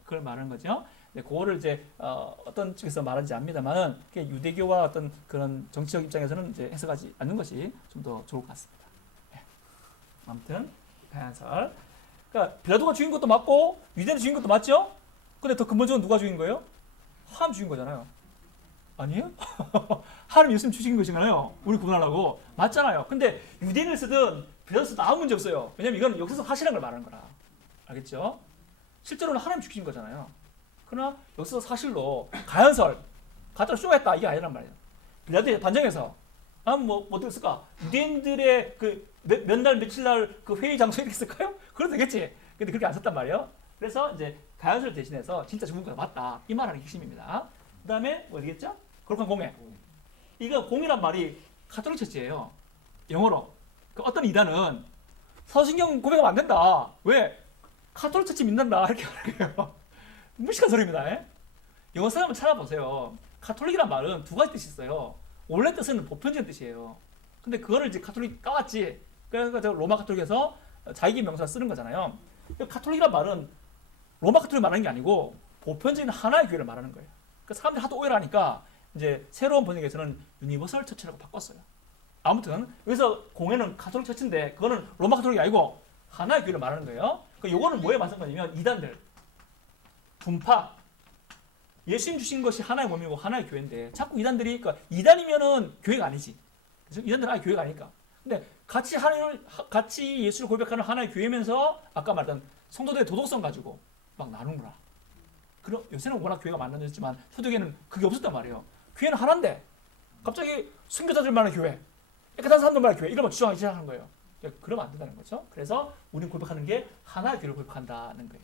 그걸 말하는 거죠. 네, 그거를 이제 어떤 쪽에서 말하지 않습니다만은 유대교와 어떤 그런 정치적 입장에서는 이제 해석하지 않는 것이 좀 더 좋을 것 같습니다. 네. 아무튼 다양설. 그러니까 빌라도가 죽인 것도 맞고 유대인이 죽인 것도 맞죠? 근데 더 근본적으로 누가 죽인 거예요? 하나님 죽인 거잖아요. 아니에요? 하나님 예수님 죽인 것이잖아요. 우리 구원하려고. 맞잖아요. 근데 유대인을 쓰든 빌라도 쓰든 아무 문제 없어요. 왜냐면 이건 역사적 사실한 걸 말하는 거라. 알겠죠? 실제로는 하나님 죽이신 거잖아요. 그러나 역사적 사실로 가연설, 가짜로 쇼했다 이게 아니란 말이에요. 빌라도의 반정에서 뭐 어땠을까? 유대인들의 그 몇 날 며칠 날 그 회의 장소에 이렇게 쓸까요? 그래도 되겠지. 근데 그렇게 안 썼단 말이에요. 그래서 이제 가연설 대신해서 진짜 죽은 거 맞다 이 말하는 게 핵심입니다. 그다음에 뭐 되겠죠? 거룩한 공회. 이거 공이란 말이 카톨릭 처치예요. 영어로. 그 어떤 이단은 사도신경 고백하면 안 된다. 왜? 카톨릭 처치 믿는다 이렇게 하는 거예요. 무식한 소리입니다. 영어 사람 한번 찾아보세요. 카톨릭이란 말은 두 가지 뜻이 있어요. 원래 뜻은 보편적인 뜻이에요. 근데 그거를 이제 카톨릭 까왔지. 그래서 로마 카톨릭에서 자기 명사 쓰는 거잖아요. 카톨릭이란 말은 로마 카톨릭 말하는 게 아니고 보편적인 하나의 교회를 말하는 거예요. 그 사람들이 하도 오해를 하니까 이제 새로운 번역에서는 유니버설 처치라고 바꿨어요. 아무튼 여기서 공회는 카톨릭 처치인데 그거는 로마 카톨릭이 아니고 하나의 교회를 말하는 거예요. 요거는 뭐에 맞는 거냐면 이단들, 분파, 예수님 주신 것이 하나의 몸이고 하나의 교회인데 자꾸 이단들이 그러니까 이단이면은 교회가 아니지. 그래서 이단들은 아예 교회가 아니까. 근데 같이 예수를 고백하는 하나의 교회면서 아까 말했던 성도들의 도덕성 가지고 막 나누는구나. 그럼 요새는 워낙 교회가 만들어졌지만 초대교회는 그게 없었단 말이에요. 교회는 하나인데 갑자기 순교자들만의 교회, 깨끗한 사람들만의 교회 이런 거 주장하기 시작하는 거예요. 그러면 안 된다는 거죠. 그래서 우리는 고백하는 게 하나의 교회를 고백한다는 거예요.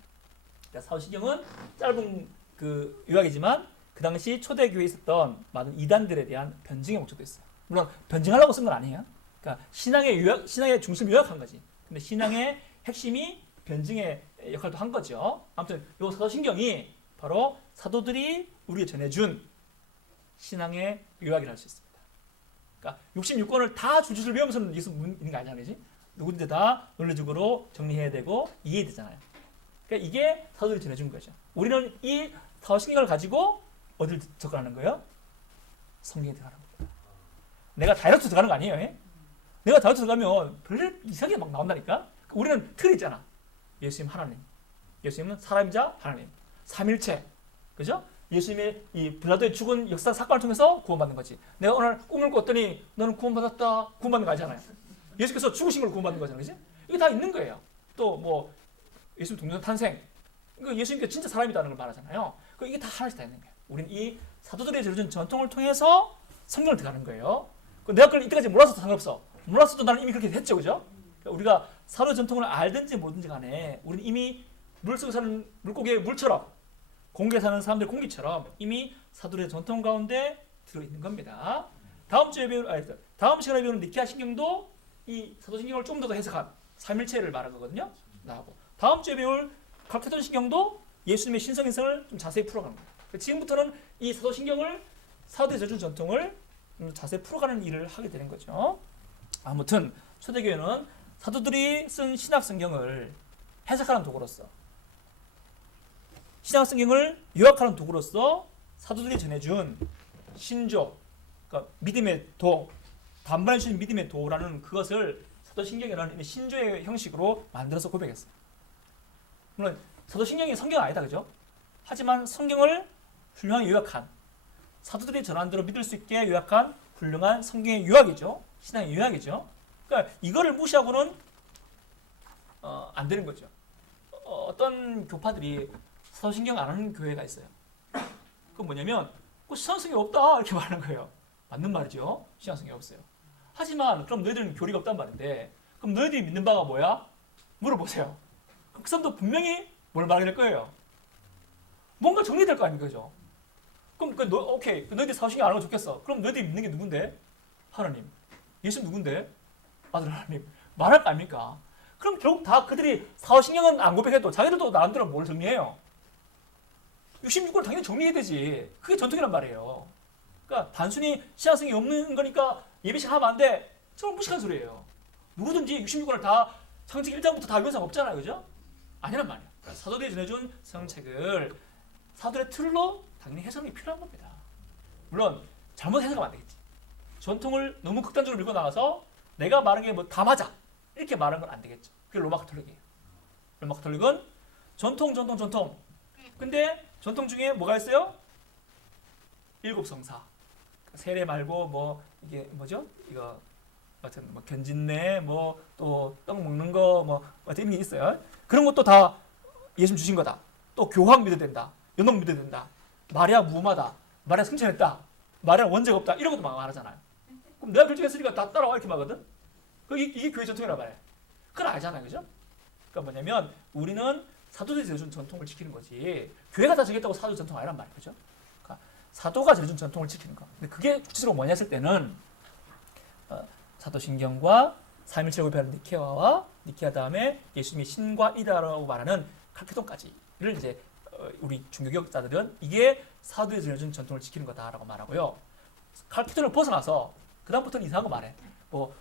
그러니까 사도신경은 짧은 그 요약이지만 그 당시 초대교회에 있었던 많은 이단들에 대한 변증의 목적도 있어요. 물론 변증하려고 쓴 건 아니에요. 그러니까 신앙의 중심을 요약한 거지. 근데 신앙의 핵심이 변증의 역할도 한 거죠. 아무튼 이 사도신경이 바로 사도들이 우리에게 전해준 신앙의 요약이라 할 수 있습니다. 그러니까 66권을 다 줄줄줄 외우면서는 예수 있는 거 아니야, 그지? 누군데 다 논리적으로 정리해야 되고 이해해야 되잖아요. 그러니까 이게 사도들이 전해준 거죠. 우리는 이 사도신경을 가지고 어딜 접근하는 거예요? 성경에 들어가는 겁니다. 내가 다이렉트 들어가는 거 아니에요? 내가 다이렉트 들어가면 별일 이상하게 막 나온다니까? 우리는 틀이 있잖아. 예수님 하나님. 예수님은 사람이자 하나님. 삼일체. 그죠? 예수님의 이 빌라도의 죽은 역사 사건을 통해서 구원받는 거지. 내가 오늘 꿈을 꿨더니 너는 구원받았다. 구원받는 거 아니잖아요. 예수께서 죽으신 걸 구원받는 거잖아요. 그지? 이게 다 있는 거예요. 또 뭐 예수님 동전 탄생. 이거 예수님께서 진짜 사람이라는 걸 말하잖아요. 이게 다 하나씩 다 있는 거예요. 우리는 이 사도들의 전해준 전통을 통해서 성경을 들어가는 거예요. 내가 그걸 이때까지 몰랐어도 상관없어. 몰랐어도 나는 이미 그렇게 했죠. 그죠? 그러니까 우리가 사도 전통을 알든지 모르든지 간에 우리는 이미 물속에 사는 물고기의 물처럼 공개 사는 사람들의 공기처럼 이미 사도들의 전통 가운데 들어 있는 겁니다. 다음 시간에 배우는 니케아 신경도 이 사도신경을 좀 더 해석한 삼일체를 말한 거거든요. 나하고 다음 주에 배울 칼케돈 신경도 예수님의 신성인성을 좀 자세히 풀어가는 거예요. 지금부터는 이 사도신경을 사도들의 져준 전통을 자세히 풀어가는 일을 하게 되는 거죠. 아무튼 초대교회는 사도들이 쓴 신약 성경을 해석하는 도구로서, 신약 성경을 요약하는 도구로서 사도들이 전해준 신조, 그러니까 믿음의 도, 단번에 주신 믿음의 도라는 그것을 사도신경이라는 신조의 형식으로 만들어서 고백했어요. 물론 사도신경이 성경 아니다, 그죠? 하지만 성경을 훌륭하게 요약한, 사도들이 전한 대로 믿을 수 있게 요약한 훌륭한 성경의 요약이죠. 신앙의 요약이죠. 그러니까 이거를 무시하고는 안 되는 거죠. 어떤 교파들이 사도신경 안 하는 교회가 있어요. 그건 뭐냐면 신앙성이 없다 이렇게 말하는 거예요. 맞는 말이죠. 신앙성이 없어요. 하지만 그럼 너희들은 교리가 없단 말인데 그럼 너희들이 믿는 바가 뭐야? 물어보세요. 그 사람도 분명히 뭘 말하게 될 거예요. 뭔가 정리될 거 아닙니까? 그죠? 그럼 오케이. 너희들이 사도신경 안 하는 거 좋겠어. 그럼 너희들이 믿는 게 누군데? 하나님. 예수 누군데? 아들 하나님. 말할 거 아닙니까? 그럼 결국 다 그들이 사도신경은 안 고백해도 자기들도 나름대로 뭘 정리해요? 66권을 당연히 정리해야 되지. 그게 전통이란 말이에요. 그러니까 단순히 신앙성이 없는 거니까 예배식 하면 안 돼. 정말 무식한 소리예요. 누구든지 66권을 다 창세기 1장부터 다 외운 사람 없잖아요. 그죠? 아니란 말이에요. 그러니까 사도들이 전해준 성책을 사도들의 틀로 당연히 해석이 필요한 겁니다. 물론 잘못 해석하면 안 되겠지. 전통을 너무 극단적으로 밀고 나가서 내가 말한 게 뭐 다 맞아 이렇게 말하는 건 안 되겠죠. 그게 로마 가톨릭이에요. 로마 가톨릭은 전통. 근데 전통 중에 뭐가 있어요? 7 성사. 세례 말고 뭐 이게 뭐죠? 이거 하여튼 뭐 견진내 뭐 또 떡 먹는 거 뭐 이런 게 있어요. 그런 것도 다 예수님 주신 거다. 또 교황 믿어야 된다. 연옥 믿어야 된다. 마리아 무음하다. 마리아 승천했다. 마리아 원죄가 없다. 이런 것도 막 말하잖아요. 그럼 내가 결정했으니까 다 따라와 이렇게 말거든. 이게 교회 전통이란 말이에요. 그건 알잖아요. 그죠? 그러니까 뭐냐면 우리는 사도들이 전해준 전통을 지키는 거지 교회가 다 정했다고 사도 전통 아니란 말이에요. 그죠? 그러니까 사도가 전해준 전통을 지키는 거. 근데 그게 구체적으로 뭐냐 했을 때는 사도신경과 삼일체 고백하는 니케아와 니케아 다음에 예수님이 신과 이다라고 말하는 칼케돈까지를 이제 우리 중교교육자들은 이게 사도들이 전해준 전통을 지키는 거다라고 말하고요. 칼케돈을 벗어나서 그 다음부터는 이상한 거 말해. 뭐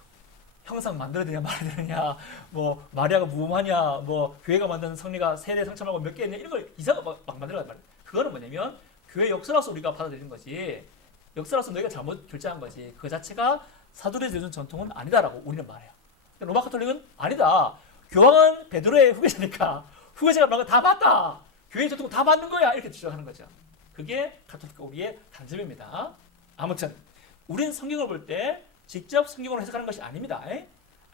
형상 만들어야 되냐 말아야 되느냐, 뭐 마리아가 무음하냐, 뭐 교회가 만든 성리가 세례 성참하고 몇 개 있냐 이런 걸 이상하게 막 만들어야 말이야. 그거는 뭐냐면 교회 역사로서 우리가 받아들이는 거지 역사로서 너희가 잘못 결정한 거지 그 자체가 사도들이 전해준 전통은 아니다라고 우리는 말해요. 로마 가톨릭은 아니다. 교황은 베드로의 후계자니까 후계자가 말한 거 다 맞다. 교회 전통은 다 맞는 거야 이렇게 주장하는 거죠. 그게 가톨릭과 우리의 단점입니다. 아무튼 우리는 성경을 볼 때 직접 성경으로 해석하는 것이 아닙니다.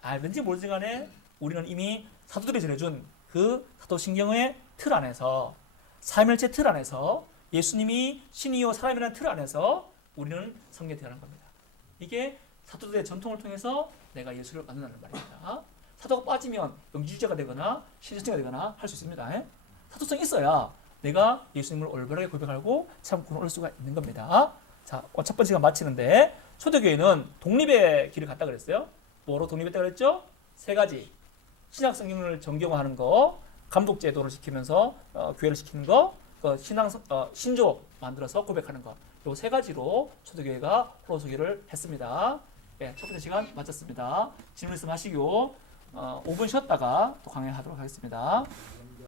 알든지 모르지 간에 우리는 이미 사도들이 전해준 그 사도신경의 틀 안에서 삼일체 틀 안에서 예수님이 신이요 사람이라는 틀 안에서 우리는 성경에 대하는 겁니다. 이게 사도들의 전통을 통해서 내가 예수를 만난다는 말입니다. 사도가 빠지면 영지주의자가 되거나 신자가 되거나 할 수 있습니다. 사도성이 있어야 내가 예수님을 올바르게 고백하고 참 구원을 얻을 수가 있는 겁니다. 자, 첫 번째 시간 마치는데 초대교회는 독립의 길을 갔다 그랬어요. 뭐로 독립했다 그랬죠? 3가지. 신약 성경을 정경화하는 거, 감독 제도를 지키면서 교회를 지키는 거, 신조 만들어서 고백하는 거. 요 3가지로 초대교회가 홀로서기를 했습니다. 네, 첫 번째 시간 마쳤습니다. 질문 있으면 하시고 5분 쉬었다가 또 강의하도록 하겠습니다.